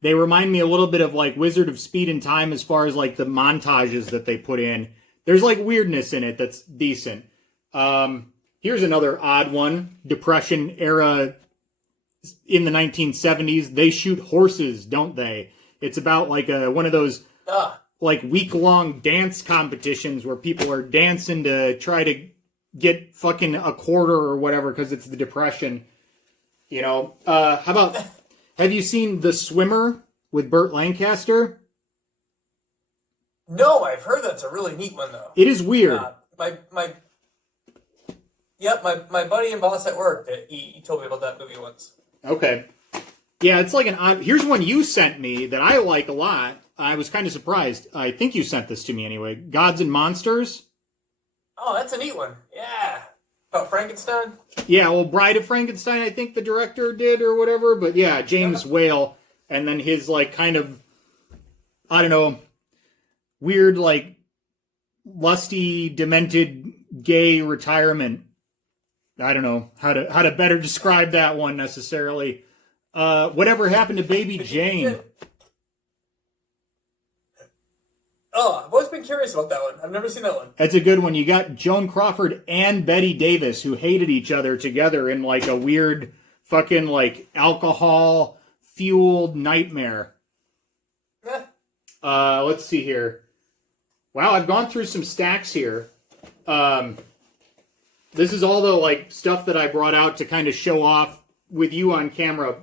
They remind me a little bit of like Wizard of Speed and Time as far as like the montages that they put in. There's like weirdness in it that's decent. Here's another odd one. Depression era in the 1970s. They shoot horses, don't they? It's about like one of those like week-long dance competitions where people are dancing to try to get fucking a quarter or whatever because it's the Depression. How about, have you seen The Swimmer with Burt Lancaster? No, I've heard that's a really neat one, though. It is weird. My buddy and boss at work, he told me about that movie once. Okay. Yeah, it's like an odd... Here's one you sent me that I like a lot. I was kind of surprised. I think you sent this to me anyway. Gods and Monsters. Oh, that's a neat one. Yeah. About Frankenstein? Yeah, well, Bride of Frankenstein, I think the director did or whatever. But yeah, James Whale. And then his, like, kind of, I don't know, weird, like, lusty, demented, gay retirement. I don't know how to better describe that one necessarily. Whatever happened to Baby Jane? Oh, I've always been curious about that one. I've never seen that one. That's a good one. You got Joan Crawford and Bette Davis who hated each other together in like a weird fucking like alcohol-fueled nightmare. Let's see here. Wow, I've gone through some stacks here. This is all the like stuff that I brought out to kind of show off with you on camera.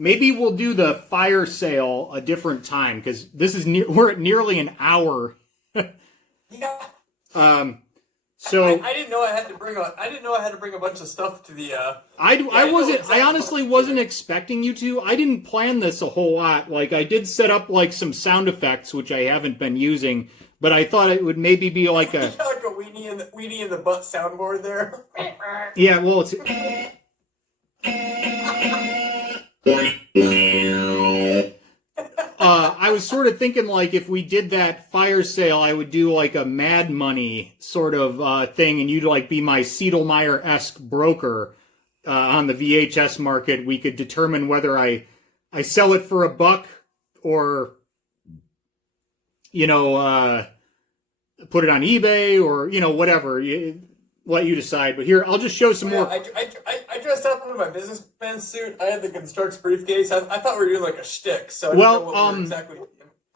Maybe we'll do the fire sale a different time because this is we're at nearly an hour. Yeah. So I didn't know I had to bring a bunch of stuff to the. I honestly wasn't expecting you to. I didn't plan this a whole lot. Like I did set up like some sound effects which I haven't been using, but I thought it would maybe be like a like a weenie in the butt soundboard there. Yeah, well it's. I was sort of thinking like if we did that fire sale, I would do like a Mad Money sort of thing, and you'd like be my Seidlmeier-esque broker on the VHS market. We could determine whether I sell it for $1 or put it on eBay or whatever. let you decide. But here, I'll just show some more. I dressed up in my businessman suit. I had the Constructs briefcase. I thought we were doing like a shtick. So I didn't know what we were exactly.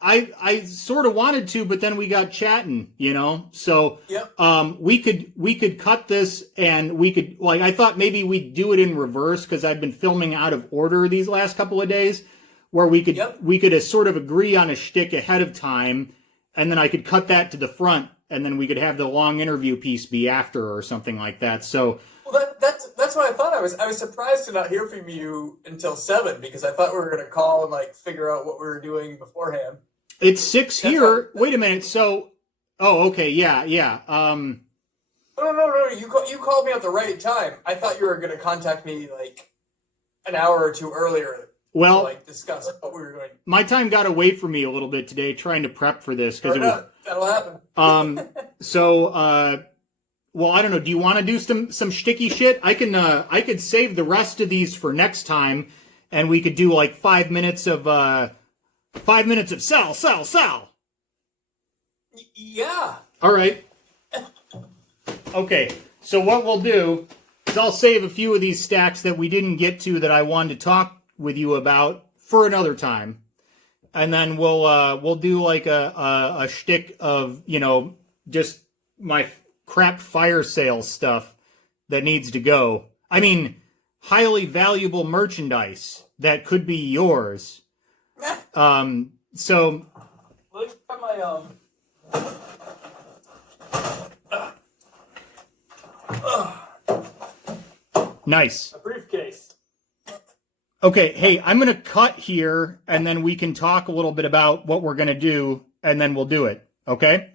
I sort of wanted to, but then we got chatting, you know. So yep. we could cut this, and we could, like, I thought maybe we'd do it in reverse because I've been filming out of order these last couple of days, where we could sort of agree on a shtick ahead of time, and then I could cut that to the front, and then we could have the long interview piece be after or something like that. So. Well, that's what I thought. I was surprised to not hear from you until 7 because I thought we were going to call and like figure out what we were doing beforehand. It's 6 here. Wait a minute. So, okay, yeah. No. You called me at the right time. I thought you were going to contact me like an hour or two earlier. Well, to, like, discuss what we were doing. My time got away from me a little bit today trying to prep for this because that'll happen. Well, I don't know. Do you want to do some shticky shit? I could save the rest of these for next time, and we could do like 5 minutes of sell. Yeah. All right. Okay. So what we'll do is I'll save a few of these stacks that we didn't get to that I wanted to talk with you about for another time, and then we'll do like a shtick of, you know, just my crap fire sale stuff that needs to go. I mean, highly valuable merchandise that could be yours. So look at my nice. A briefcase. Okay, hey, I'm going to cut here, and then we can talk a little bit about what we're going to do, and then we'll do it, okay?